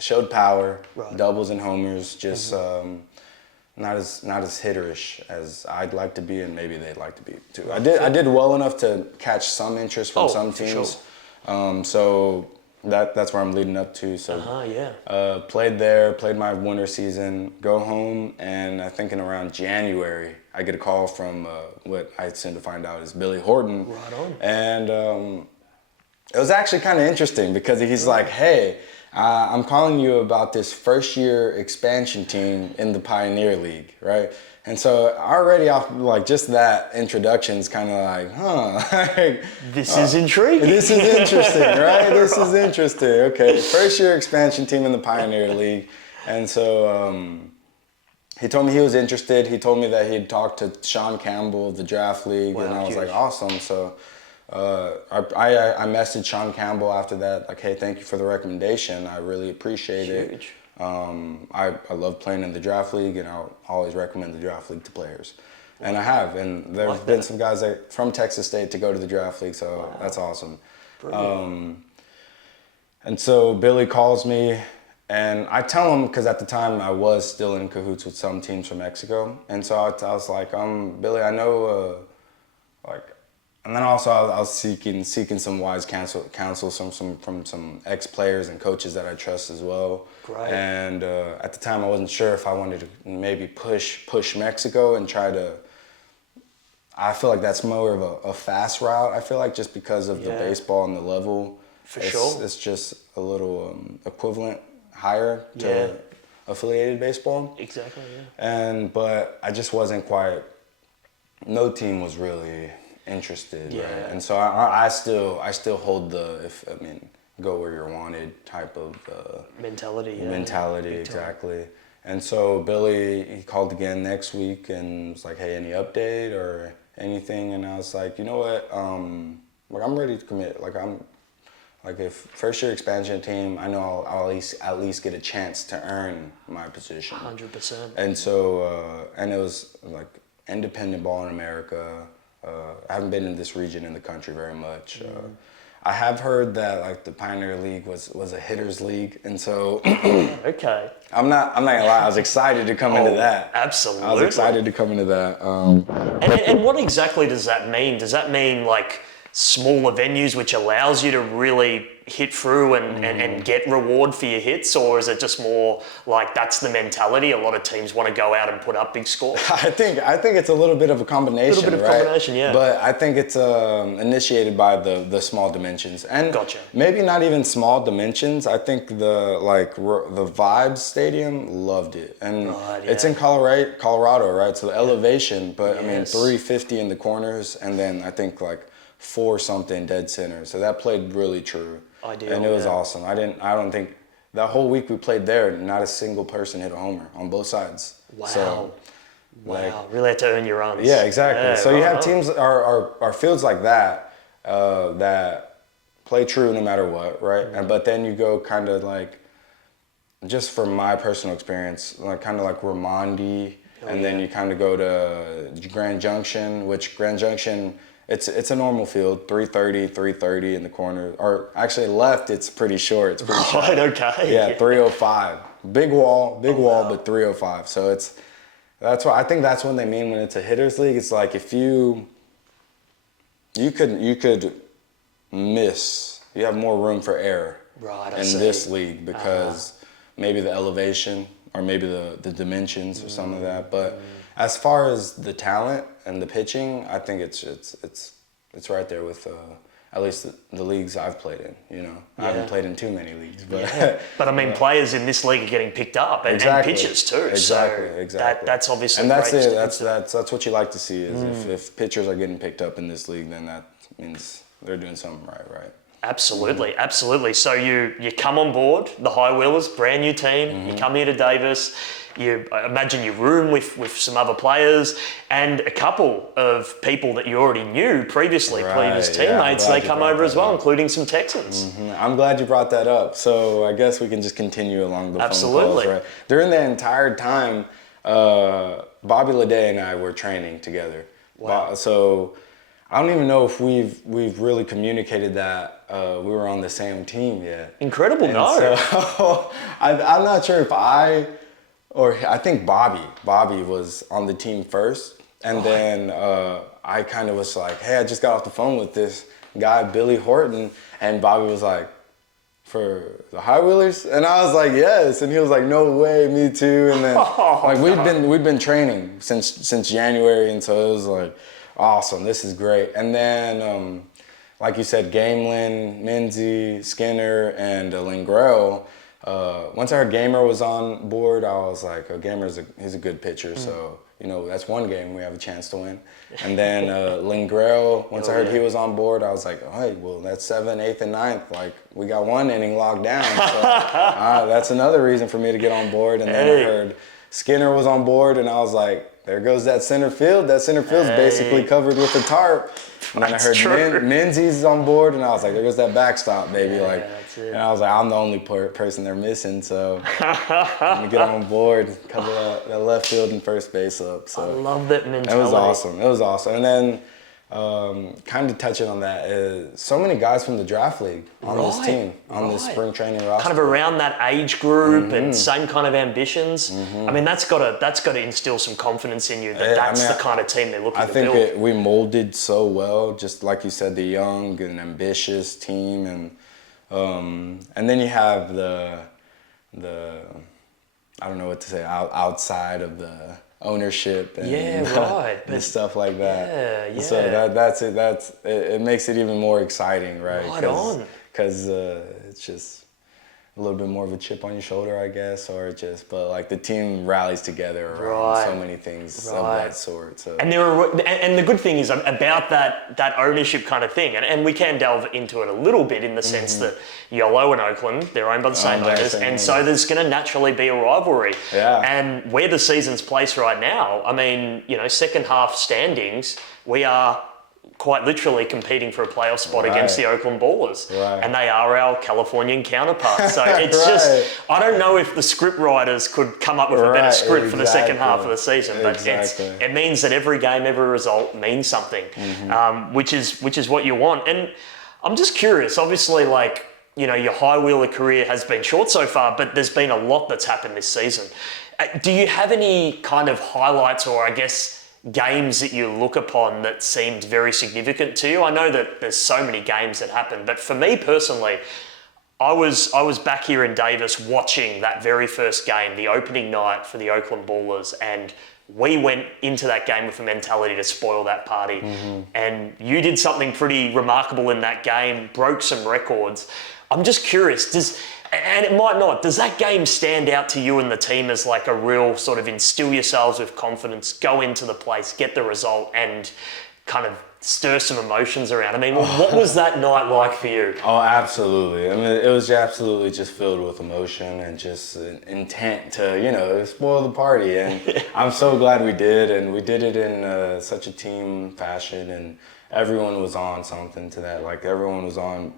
Showed power, doubles and homers, just not as hitterish as I'd like to be and maybe they'd like to be too. I did well enough to catch some interest from some teams. Sure. So that's where I'm leading up to. So played there, played my winter season, go home, and I think in around January I get a call from what I soon to find out is Billy Horton. Right on. And it was actually kind of interesting because he's like, hey, I'm calling you about this first year expansion team in the Pioneer League, right? And so already off like just that introduction is kind of like, huh. This is intriguing. This is interesting, right? This is interesting. Okay, first year expansion team in the Pioneer League. And so he told me he was interested. He told me that he'd talked to Sean Campbell of the Draft League. And I was like, awesome. So I messaged Sean Campbell after that, like, hey, thank you for the recommendation. I really appreciate it. I love playing in the Draft League, and I'll always recommend the Draft League to players. And I have, and there have been some guys from Texas State to go to the Draft League, so that's awesome. And so Billy calls me, and I tell him, because at the time I was still in cahoots with some teams from Mexico, and so I was like, Billy, I know, and then also I was seeking some wise counsel from some ex-players and coaches that I trust as well. Great. And at the time I wasn't sure if I wanted to maybe push Mexico and try to. I feel like that's more of a fast route. I feel like just because of the baseball and the level. For sure. It's just a little equivalent. higher to affiliated baseball. Exactly, yeah. But I just wasn't quite, no team was really interested, Yeah. right? And so I still hold the, go where you're wanted type of mentality, exactly. And so Billy, he called again next week and was like, hey, any update or anything? And I was like, you know what, I'm ready to commit. If first year expansion team, I know I'll at least get a chance to earn my position. 100%. And so, and it was like independent ball in America. I haven't been in this region in the country very much. I have heard that like the Pioneer League was a hitters league, and so okay. I'm not gonna lie, I was excited to come into that. Absolutely. I was excited to come into that. And what exactly does that mean? Does that mean like smaller venues which allows you to really hit through and get reward for your hits, or is it just more like that's the mentality? A lot of teams want to go out and put up big scores. I think it's a little bit of a combination. Combination, yeah. But I think it's initiated by the small dimensions, and Gotcha. maybe not even small dimensions. I think the Vibes Stadium loved it, and it's in Colorado, right? So the elevation, but I mean 350 in the corners, and then I think like 4 something dead center. So that played really true. Ideal, and it was awesome. I don't think that whole week we played there, not a single person hit a homer on both sides. Wow. So, Really had to earn your runs. Yeah, exactly. Yeah, so you have teams are fields like that that play true no matter what, right? And but then you go kind of like, just from my personal experience, like kind of like Ramondi, then you kind of go to Grand Junction, which Grand Junction, it's a normal field, 330 in the corner. Or actually left, it's pretty short. It's pretty short. Right, okay. Yeah, 305. Big wall, but 305. So that's why I think that's what they mean when it's a hitters league. It's like if you could miss, you have more room for error in this league because maybe the elevation or maybe the dimensions or some of that. But as far as the talent and the pitching, I think it's right there with at least the leagues I've played in. You know, I haven't played in too many leagues, but but I mean, players in this league are getting picked up, and pitchers too. Exactly. That's obviously and that's great. it. That's what you like to see is if pitchers are getting picked up in this league, then that means they're doing something right. Absolutely. So you come on board the High Wheelers, brand new team. You come here to Davis. I imagine you room with some other players and a couple of people that you already knew previously, previous teammates. They come over as well, including some Texans. I'm glad you brought that up. So I guess we can just continue along the phone calls, right? During the entire time, Bobby Leday and I were training together. Wow. So I don't even know if we've really communicated that we were on the same team yet. Incredible, no. So I'm not sure if I think Bobby was on the team first, and then I kind of was like, hey, I just got off the phone with this guy, Billy Horton, and Bobby was like, for the High Wheelers? And I was like, yes, and he was like, no way, me too. And then we'd been training since January, and so it was like, awesome, this is great. And then, like you said, Gamelin, Minzy, Skinner, and Lingrell. Once I heard Gamer was on board, I was like, oh, he's a good pitcher, so that's one game we have a chance to win. And then Lingrell, once I heard he was on board, I was like, oh, hey, well, that's 7th, 8th, and 9th. Like, we got one inning locked down. So that's another reason for me to get on board. And then I heard Skinner was on board, and I was like, there goes that center field. That center field's basically covered with a tarp. And then I heard Menzies on board, and I was like, there goes that backstop, baby. And I was like, I'm the only person they're missing, so let me get on board, cover that left field and first base up. So I love that mentality. It was awesome. And then kind of touching on that, so many guys from the draft league on this team, on this spring training roster. Kind of around that age group and same kind of ambitions. I mean, that's got to instill some confidence in you that's the kind of team they're looking to build. I think we molded so well, just like you said, the young and ambitious team, and then you have the I don't know what to say, outside of the ownership and and stuff like that. So that's it. It makes it even more exciting, right? Right on. Because it's just a little bit more of a chip on your shoulder, I guess, but like the team rallies together around so many things of that sort. So. And and the good thing is about that ownership kind of thing, and we can delve into it a little bit in the sense that Yolo and Oakland, they're owned by the same owners, and so there's going to naturally be a rivalry. Yeah. And where the season's placed right now, I mean, second half standings, we are quite literally competing for a playoff spot against the Oakland Ballers. Right. And they are our Californian counterparts. So it's just, I don't know if the script writers could come up with a better script for the second half of the season, but it means that every game, every result means something, which is what you want. And I'm just curious, obviously, like, your high wheeler career has been short so far, but there's been a lot that's happened this season. Do you have any kind of highlights or, I guess, games that you look upon that seemed very significant to you? I know that there's so many games that happen, but for me personally, I was back here in Davis watching that very first game, the opening night for the Oakland Ballers, and we went into that game with a mentality to spoil that party. And you did something pretty remarkable in that game, broke some records. I'm just curious, and it might not, does that game stand out to you and the team as like a real sort of instill yourselves with confidence, go into the place, get the result, and kind of stir some emotions around? I mean, what was that night like for you? Oh, absolutely. I mean, it was absolutely just filled with emotion and just an intent to, spoil the party. And I'm so glad we did. And we did it in such a team fashion. And everyone was on something to that. Like, everyone was on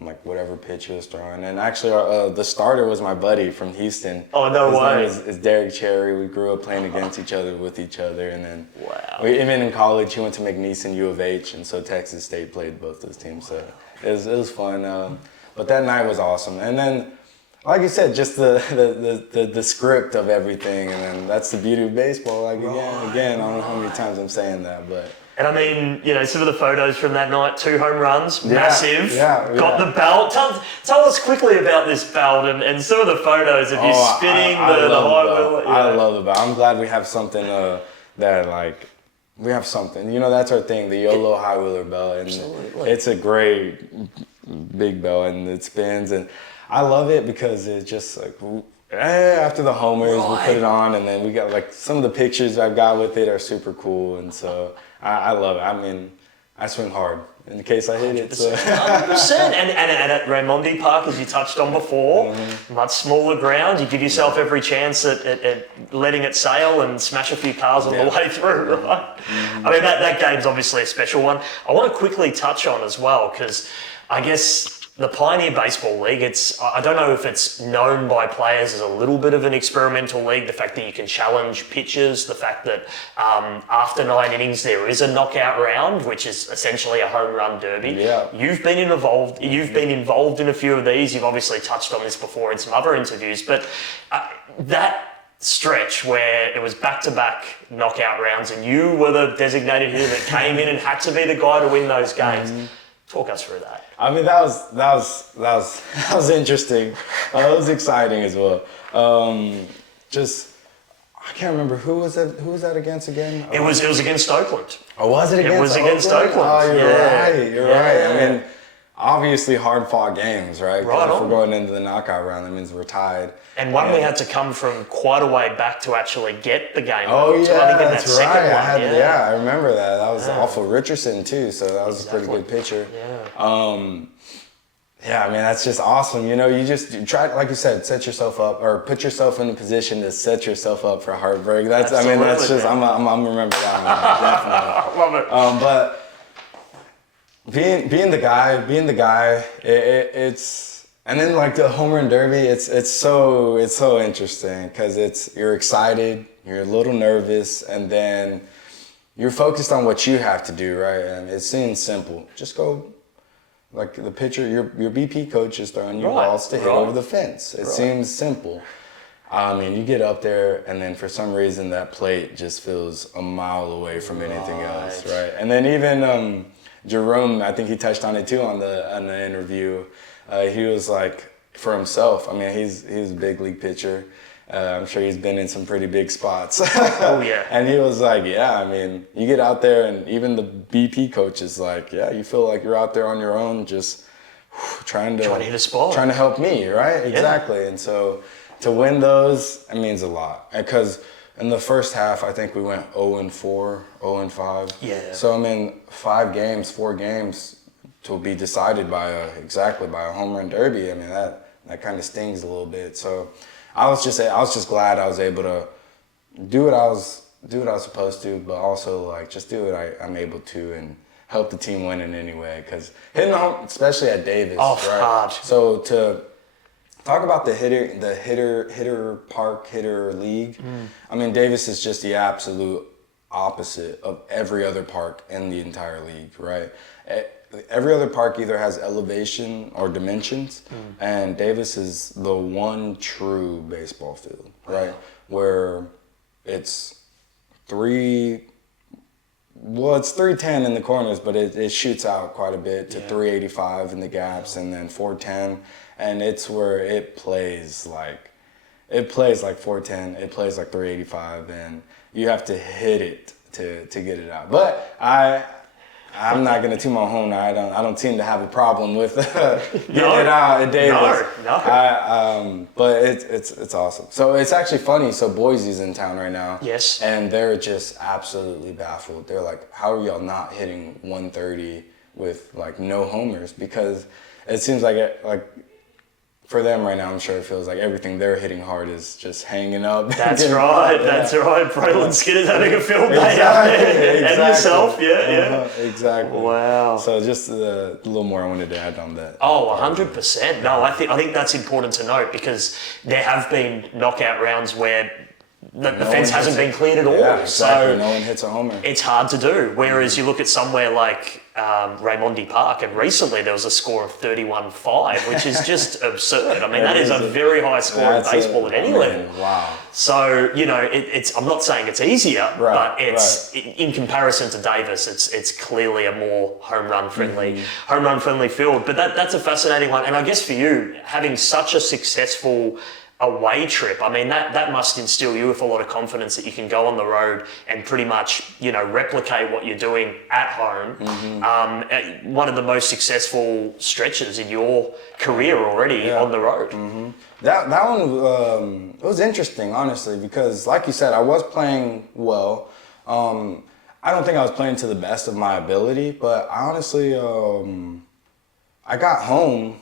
like whatever pitch he was throwing. And actually, the starter was my buddy from Houston. Oh, no way. His name is Derek Cherry. We grew up playing against each other with each other. And then even in college, he went to McNeese and U of H. And so Texas State played both those teams. So it was fun. But that night was awesome. And then, like you said, just the script of everything. And then that's the beauty of baseball. Like, again, I don't know how many times I'm saying that, but... And I mean, some of the photos from that night, 2 home runs, massive, got the belt. Tell us quickly about this belt and some of the photos of you spinning the high wheel. I love the belt. I'm glad we have something we have something. That's our thing, the YOLO high wheeler belt. And it's a great big belt and it spins. And I love it because it's just like, after the homers, we put it on, and then we got like some of the pictures I've got with it are super cool, and so I love it. I mean, I swing hard in case I hit it. 100%. And at Raimondi Park, as you touched on before, much smaller ground, you give yourself every chance at letting it sail and smash a few cars on the way through, right? I mean, that game's obviously a special one. I want to quickly touch on as well, because I guess the Pioneer Baseball League, I don't know if it's known by players as a little bit of an experimental league, the fact that you can challenge pitches, the fact that after 9 innings there is a knockout round, which is essentially a home run derby. Yeah. You've been involved in a few of these. You've obviously touched on this before in some other interviews, but that stretch where it was back-to-back knockout rounds and you were the designated hitter that came in and had to be the guy to win those games. Talk us through that. I mean, that was interesting. It was exciting as well. I can't remember who was that against again? It was against Oakland. Oh, was it against? It was against Oakland. Oh, you're right. I mean, obviously hard-fought games, right? Right. If we're going into the knockout round, that means we're tied. And we had to come from quite a way back to actually get the game. Oh, yeah, I think in that's that right. second one. I remember that. That was off of Richardson, too, so that was a pretty good pitcher. Yeah, I mean, that's just awesome. You try, like you said, set yourself up or put yourself in a position to set yourself up for heartbreak. I'm remember that one, definitely. I love it. But being the guy, it's, and then like the home run derby, it's so interesting because you're excited, you're a little nervous, and then you're focused on what you have to do, right? And it seems simple. Just go. Like the pitcher, your BP coach is throwing you balls to hit over the fence. It seems simple. I mean, you get up there, and then for some reason that plate just feels a mile away from anything else, right? And then even Jerome, I think he touched on it too on the interview. He was like, for himself. I mean, he's a big league pitcher. I'm sure he's been in some pretty big spots. Oh, yeah. And he was like, I mean, you get out there and even the BP coach is like, you feel like you're out there on your own, just trying to hit a spot. trying to help me, right? Exactly. And so to win those, it means a lot. Because in the first half, I think we went 0-4, 0-5. Yeah. So I mean, 4 games to be decided by a home run derby. I mean, that kind of stings a little bit. So I was just glad I was able to do what I was supposed to, but also like just do what I'm able to and help the team win in any way. Because hitting home, especially at Davis, right? Hard. So to talk about the hitter league. I mean, Davis is just the absolute opposite of every other park in the entire league, right? Every other park either has elevation or dimensions, and Davis is the one true baseball field, right? Where it's 310 in the corners, but it shoots out quite a bit to 385 in the gaps, and then 410, and it's where it plays like 410, it plays like 385, and you have to hit it to get it out. But I'm not gonna toot my horn. I don't seem to have a problem with getting it out at Davis. No. But it's awesome. So it's actually funny. So Boise's in town right now. Yes. And they're just absolutely baffled. They're like, "How are y'all not hitting 130 with like no homers?" Because it seems like for them right now, I'm sure it feels like everything they're hitting hard is just hanging up. That's right. Braylon Skinner's having a field day out there. And yourself, Exactly. Wow. So just a little more I wanted to add on that. Oh, 100%. No, I think that's important to note, because there have been knockout rounds where the fence hasn't been cleared at all. Yeah, exactly. So no one hits a homer. It's hard to do. Whereas you look at somewhere like Raimondi Park, and recently there was a score of 31-5, which is just absurd. I mean, that is a very high score in baseball at any level. Wow. So, it's I'm not saying it's easier, but it's in comparison to Davis, it's clearly a more home run friendly field. But that's a fascinating one. And I guess for you, having such a successful away trip, I mean, that must instill you with a lot of confidence that you can go on the road and pretty much, replicate what you're doing at home. One of the most successful stretches in your career already on the road. That one it was interesting, honestly, because like you said, I was playing well. I don't think I was playing to the best of my ability, but I honestly, I got home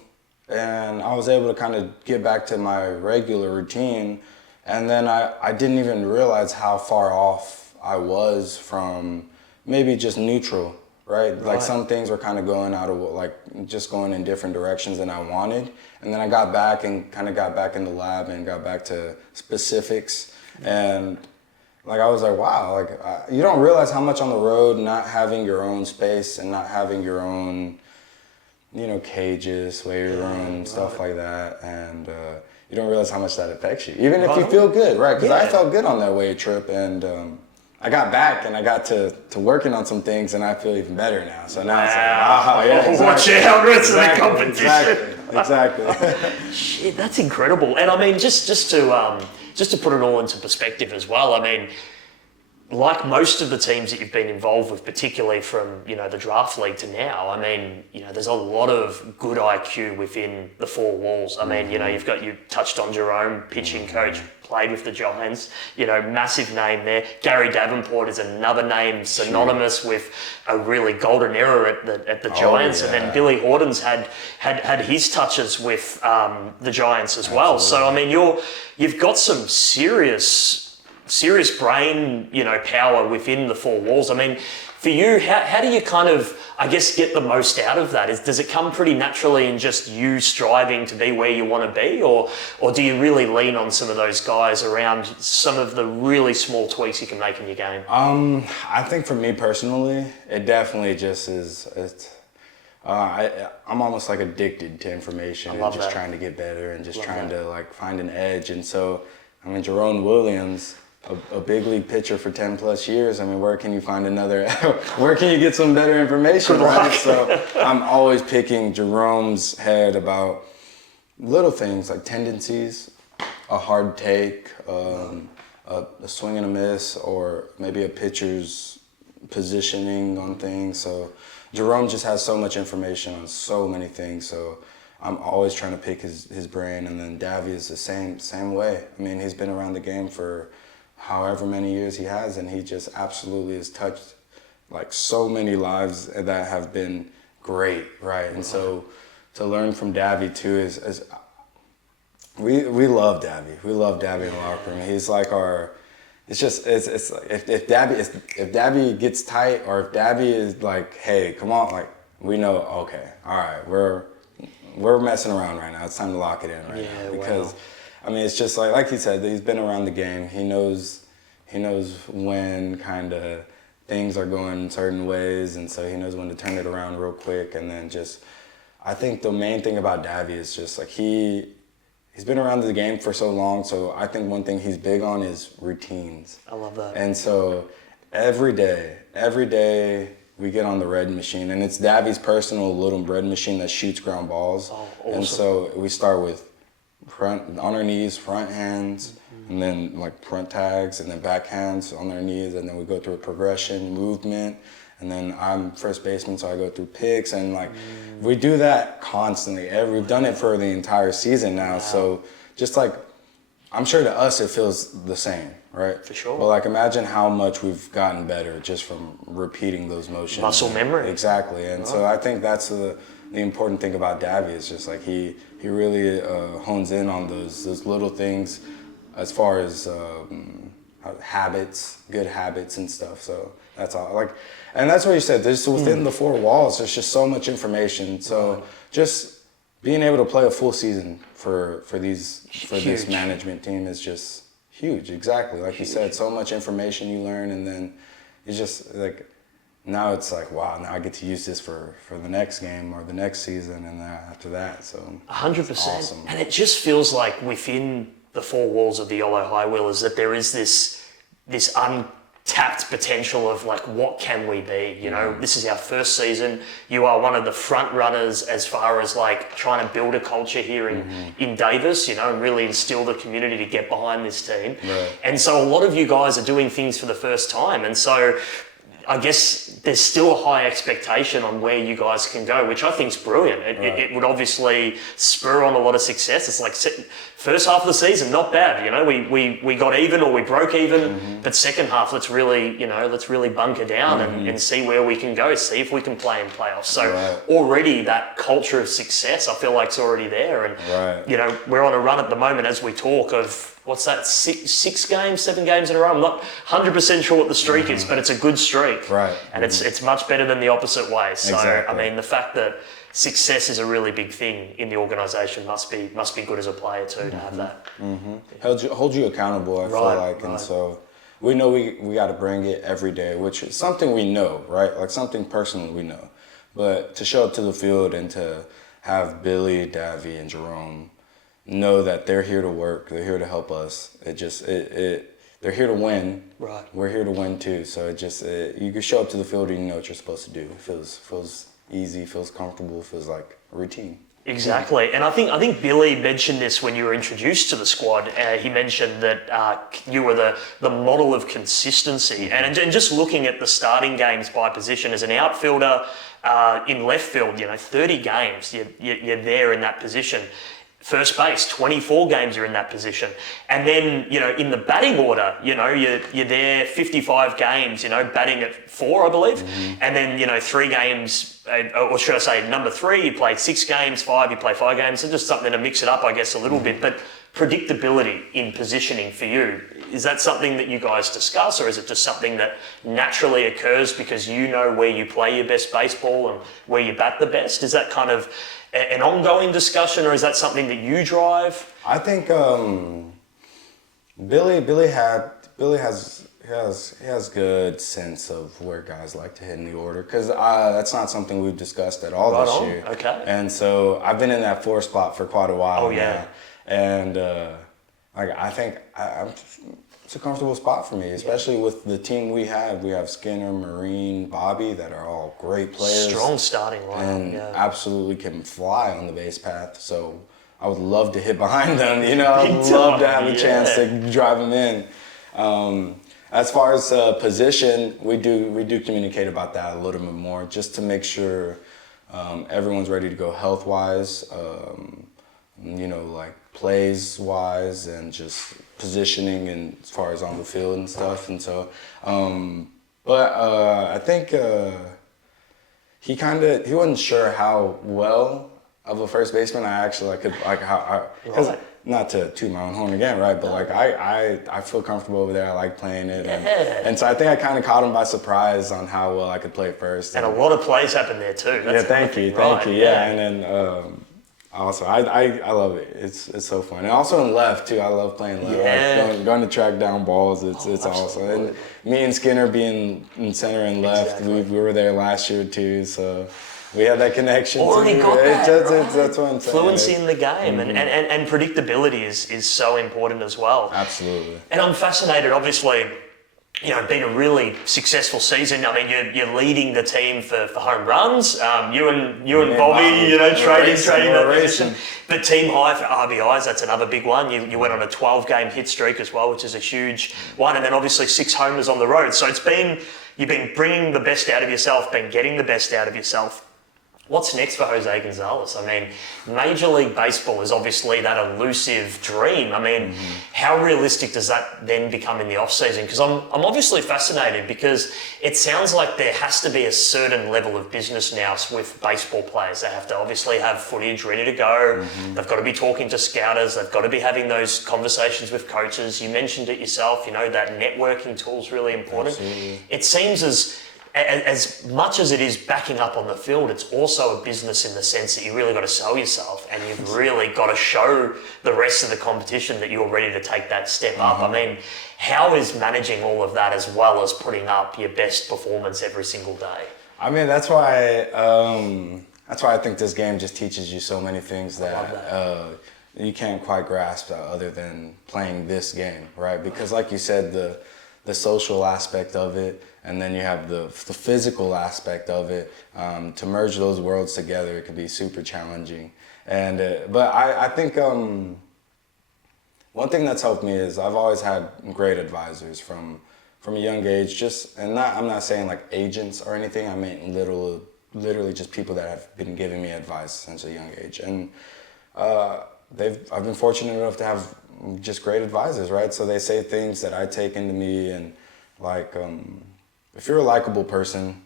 and I was able to kind of get back to my regular routine. And then I didn't even realize how far off I was from maybe just neutral, right? Like some things were kind of going just going in different directions than I wanted. And then I got back and kind of got back in the lab and got back to specifics. And I was like, wow, you don't realize how much on the road, not having your own space and not having your own, cages, weight room, stuff like that, and you don't realize how much that affects you, even if you feel good, right? Because I felt good on that weight trip, and I got back and I got to working on some things, and I feel even better now. So now it's like, watch out, rest of the competition. Exactly. Shit, that's incredible. And I mean, just to put it all into perspective as well, I mean, like most of the teams that you've been involved with, particularly from, the draft league to now, I mean, there's a lot of good IQ within the four walls. I mean, you touched on Jerome, pitching coach, played with the Giants, massive name there. Gary Davenport is another name synonymous with a really golden era at the Giants. And then Billy Horton's had his touches with the Giants as well. So, I mean, you've got some serious brain, power within the four walls. I mean, for you, how do you kind of, I guess, get the most out of that? Does it come pretty naturally in just you striving to be where you want to be, or do you really lean on some of those guys around some of the really small tweaks you can make in your game? I think for me personally, it definitely just is. I'm almost like addicted to information and just trying to get better and just trying to find an edge. And so, I mean, Jerome Williams, a big league pitcher for 10 plus years. I mean, where can you find where can you get some better information, right? So I'm always picking Jerome's head about little things like tendencies, a hard take, a swing and a miss, or maybe a pitcher's positioning on things. So Jerome just has so much information on so many things. So I'm always trying to pick his brain. And then Davy is the same way. I mean, he's been around the game for however many years he has, and he just absolutely has touched like so many lives that have been great, right? And so to learn from Davy too is we love Davy. We love Davy in the locker room. He's like our. It's like if Davy gets tight, or if Davy is like, hey, come on, like we know, okay, all right, we're messing around right now. It's time to lock it in right now, because I mean, it's just like he said, he's been around the game. He knows when kind of things are going certain ways, and so he knows when to turn it around real quick. And then just, I think the main thing about Davy is just like he's been around the game for so long, so I think one thing he's big on is routines. I love that. And so every day we get on the red machine, and it's Davy's personal little red machine that shoots ground balls. Oh, awesome. And so we start with front on our knees, front hands, and then like front tags, and then back hands on their knees, and then we go through a progression, movement, and then I'm first baseman, so I go through picks, and like we do that constantly. We've done it for the entire season now. Wow. So just like, I'm sure to us it feels the same, right? For sure. But like, imagine how much we've gotten better just from repeating those motions. Muscle memory. Exactly. And so I think that's the important thing about Davy is just like he really hones in on those little things as far as habits, good habits and stuff. So that's all. Like, and that's what you said. There's within the four walls. There's just so much information. So just being able to play a full season for this management team is just huge. Exactly, like you said, so much information you learn, and then it's just like now it's like, wow, now I get to use this for the next game or the next season, and then after that. So 100%. Awesome. And it just feels like within the four walls of the Yolo High Wheelers that there is this untapped potential of like, what can we be? You know, this is our first season. You are one of the front runners as far as like trying to build a culture here in Davis, you know, and really instill the community to get behind this team. Right. And so a lot of you guys are doing things for the first time. And so I guess there's still a high expectation on where you guys can go, which I think is brilliant. It would obviously spur on a lot of success. It's like first half of the season, not bad. You know, we got even or we broke even, but second half, let's really bunker down and see where we can go, see if we can play in playoffs. So already that culture of success, I feel like it's already there. And, you know, we're on a run at the moment as we talk of, what's that, 7 games in a row? I'm not 100% sure what the streak is, but it's a good streak. Right. And it's much better than the opposite way. So, Exactly. I mean, the fact that success is a really big thing in the organisation must be good as a player too, to have that. hold you accountable, I feel like. And so we know we got to bring it every day, which is something we know, right? Like something personal we know. But to show up to the field and to have Billy, Davy, and Jerome know that they're here to work, they're here to help us. They're here to win. Right. We're here to win too. So you can show up to the field and you know what you're supposed to do. It feels easy, feels comfortable, feels like a routine. Exactly, and I think Billy mentioned this when you were introduced to the squad. He mentioned that you were the model of consistency, and just looking at the starting games by position as an outfielder in left field, you know, 30 games you're there in that position. First base, 24 games you're in that position. And then, you know, in the batting order, you know, you're there 55 games, you know, batting at 4, I believe. And then, you know, 3 games, or should I say number 3, you play 6 games, 5, you play 5 games. So just something to mix it up, I guess, a little bit. But predictability in positioning for you, is that something that you guys discuss, or is it just something that naturally occurs because you know where you play your best baseball and where you bat the best? Is that kind of an ongoing discussion, or is that something that you drive? I think Billy has good sense of where guys like to hit in the order, because that's not something we've discussed at all this year. Okay. And so I've been in that 4 spot for quite a while. Oh yeah. Now. And I think it's a comfortable spot for me, especially with the team we have. We have Skinner, Marine, Bobby, that are all great players. Strong starting lineup. And absolutely can fly on the base path. So I would love to hit behind them. You know, I would love to have a chance to drive them in. As far as position, we do communicate about that a little bit more, just to make sure everyone's ready to go health-wise, like plays-wise, and just positioning and as far as on the field and stuff. And so, I think he wasn't sure how well of a first baseman I actually could because not to toot my own horn again, right? But I feel comfortable over there. I like playing it, and so I think I kind of caught him by surprise on how well I could play first. And a lot of plays happen there too. That's thank you. Yeah, and then also I love it. It's so fun, and also in left too. I love playing left. Yeah. Going to track down balls. It's awesome. And me and Skinner being in center and left, we were there last year too. So. We have that connection. Already got that, right? That's what I'm saying. Fluency in the game and predictability is so important as well. Absolutely. And I'm fascinated, obviously, been a really successful season. I mean, you're leading the team for home runs. You and Bobby, trading that position. But team high for RBIs, that's another big one. You went on a 12-game hit streak as well, which is a huge one. And then obviously 6 homers on the road. So you've been bringing the best out of yourself, been getting the best out of yourself. What's next for Jose Gonzalez? I mean, Major League Baseball is obviously that elusive dream. I mean, how realistic does that then become in the off-season? Because I'm obviously fascinated, because it sounds like there has to be a certain level of business now with baseball players. They have to obviously have footage ready to go. They've got to be talking to scouters. They've got to be having those conversations with coaches. You mentioned it yourself, that networking tool is really important. Absolutely. It seems as much as it is backing up on the field, it's also a business in the sense that you really got to sell yourself, and you've really got to show the rest of the competition that you're ready to take that step up. I mean, how is managing all of that as well as putting up your best performance every single day? I mean, that's why I think this game just teaches you so many things that you can't quite grasp other than playing this game, right? Because like you said, the social aspect of it, and then you have the physical aspect of it. To merge those worlds together, it can be super challenging. And but I think one thing that's helped me is I've always had great advisors from a young age. I'm not saying like agents or anything. I mean literally just people that have been giving me advice since a young age. And I've been fortunate enough to have just great advisors, right? So they say things that I take into me, and like if you're a likable person,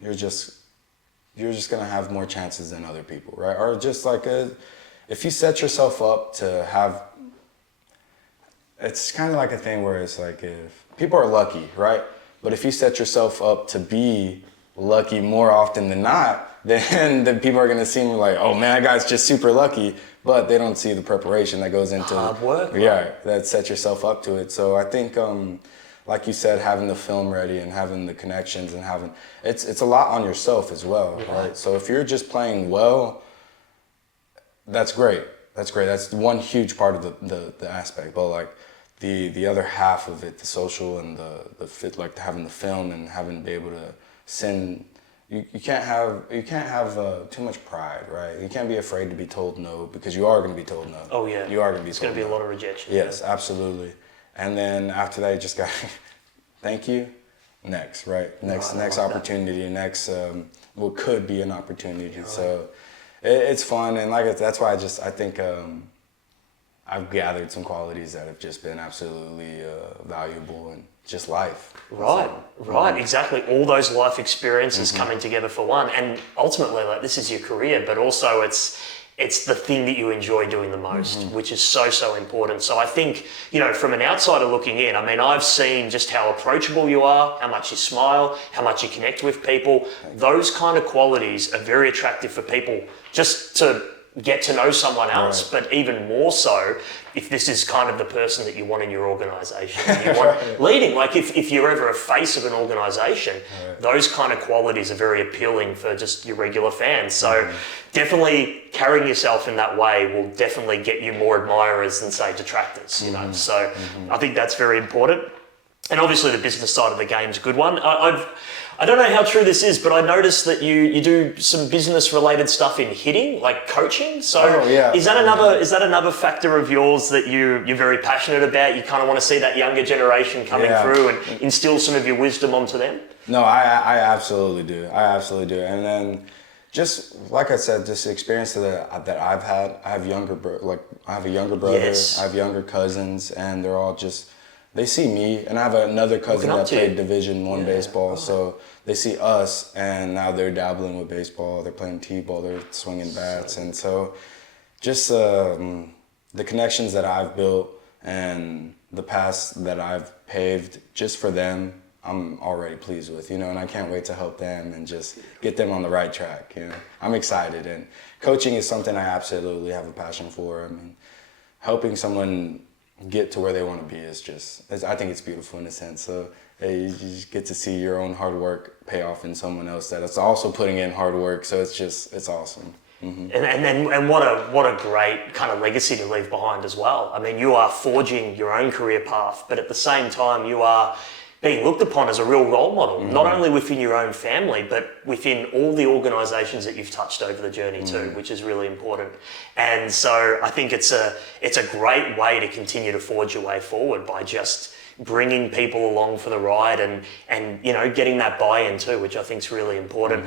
you're just gonna have more chances than other people, right? Or just like if you set yourself up to have, it's kind of like a thing where it's like if people are lucky, right? But if you set yourself up to be lucky more often than not, then people are gonna seem like, oh man, that guy's just super lucky, but they don't see the preparation that goes into hard work. Yeah, that set yourself up to it. So I think, like you said, having the film ready and having the connections and it's a lot on yourself as well, right? So if you're just playing well, that's great. That's one huge part of the aspect. But like the other half of it, the social and the fit, like having the film and having to be able to send. You can't have too much pride, right? You can't be afraid to be told no, because you are going to be told no. Oh yeah, you are going to be. It's going to be a lot of rejection. Yes, absolutely. And then after that, you just got thank you. Next, right? Next opportunity. That. Next, what could be an opportunity. Yeah, right. So it's fun, and that's why I think I've gathered some qualities that have just been absolutely valuable in just life. Right, exactly. All those life experiences coming together for one, and ultimately, like, this is your career, but also it's the thing that you enjoy doing the most, which is so important. So I think, from an outsider looking in, I mean, I've seen just how approachable you are, how much you smile, how much you connect with people. Those kind of qualities are very attractive for people just to get to know someone else, but even more so if this is kind of the person that you want in your organisation. You want leading, like if you're ever a face of an organisation, those kind of qualities are very appealing for just your regular fans. So definitely carrying yourself in that way will definitely get you more admirers than, say, detractors, So I think that's very important. And obviously the business side of the game is a good one. I don't know how true this is, but I noticed that you do some business related stuff in hitting, like coaching. So is that another factor of yours that you're very passionate about? You kind of want to see that younger generation coming through and instill some of your wisdom onto them? No, I absolutely do. And then just like I said, just the experience that I've had. I have a younger brother. Yes. I have younger cousins, and they're all just. They see me, and I have another cousin that played Division I baseball, so they see us, and now they're dabbling with baseball. They're playing t-ball, they're swinging bats, and so just the connections that I've built and the past that I've paved just for them, I'm already pleased with, and I can't wait to help them and just get them on the right track. I'm excited, and coaching is something I absolutely have a passion for. I mean, helping someone get to where they want to be I think it's beautiful in a sense. So you just get to see your own hard work pay off in someone else that is also putting in hard work. So it's awesome. Mm-hmm. And what a great kind of legacy to leave behind as well. I mean, you are forging your own career path, but at the same time, you are being looked upon as a real role model, not only within your own family, but within all the organisations that you've touched over the journey too, which is really important. And so I think it's a great way to continue to forge your way forward by just bringing people along for the ride and getting that buy-in too, which I think is really important.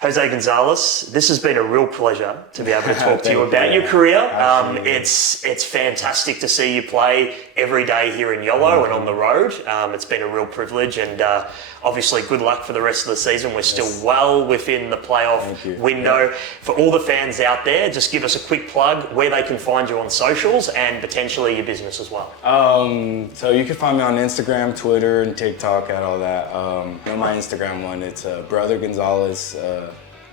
Jose Gonzalez, this has been a real pleasure to be able to talk to you about your career. It's fantastic to see you play every day here in Yolo and on the road. It's been a real privilege, and obviously good luck for the rest of the season. We're still well within the playoff window. For all the fans out there, just give us a quick plug where they can find you on socials and potentially your business as well. So you can find me on Instagram, Twitter, and TikTok at all that. On my Instagram one, it's Brother Gonzalez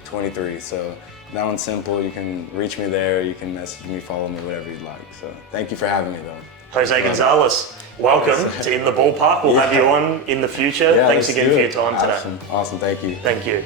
23. So that one's simple. You can reach me there. You can message me, follow me, whatever you'd like. So thank you for having me, though. Jose Gonzalez, welcome to In the Ballpark. We'll have you on in the future. Thanks again for your time today. Awesome. Thank you. Thank you.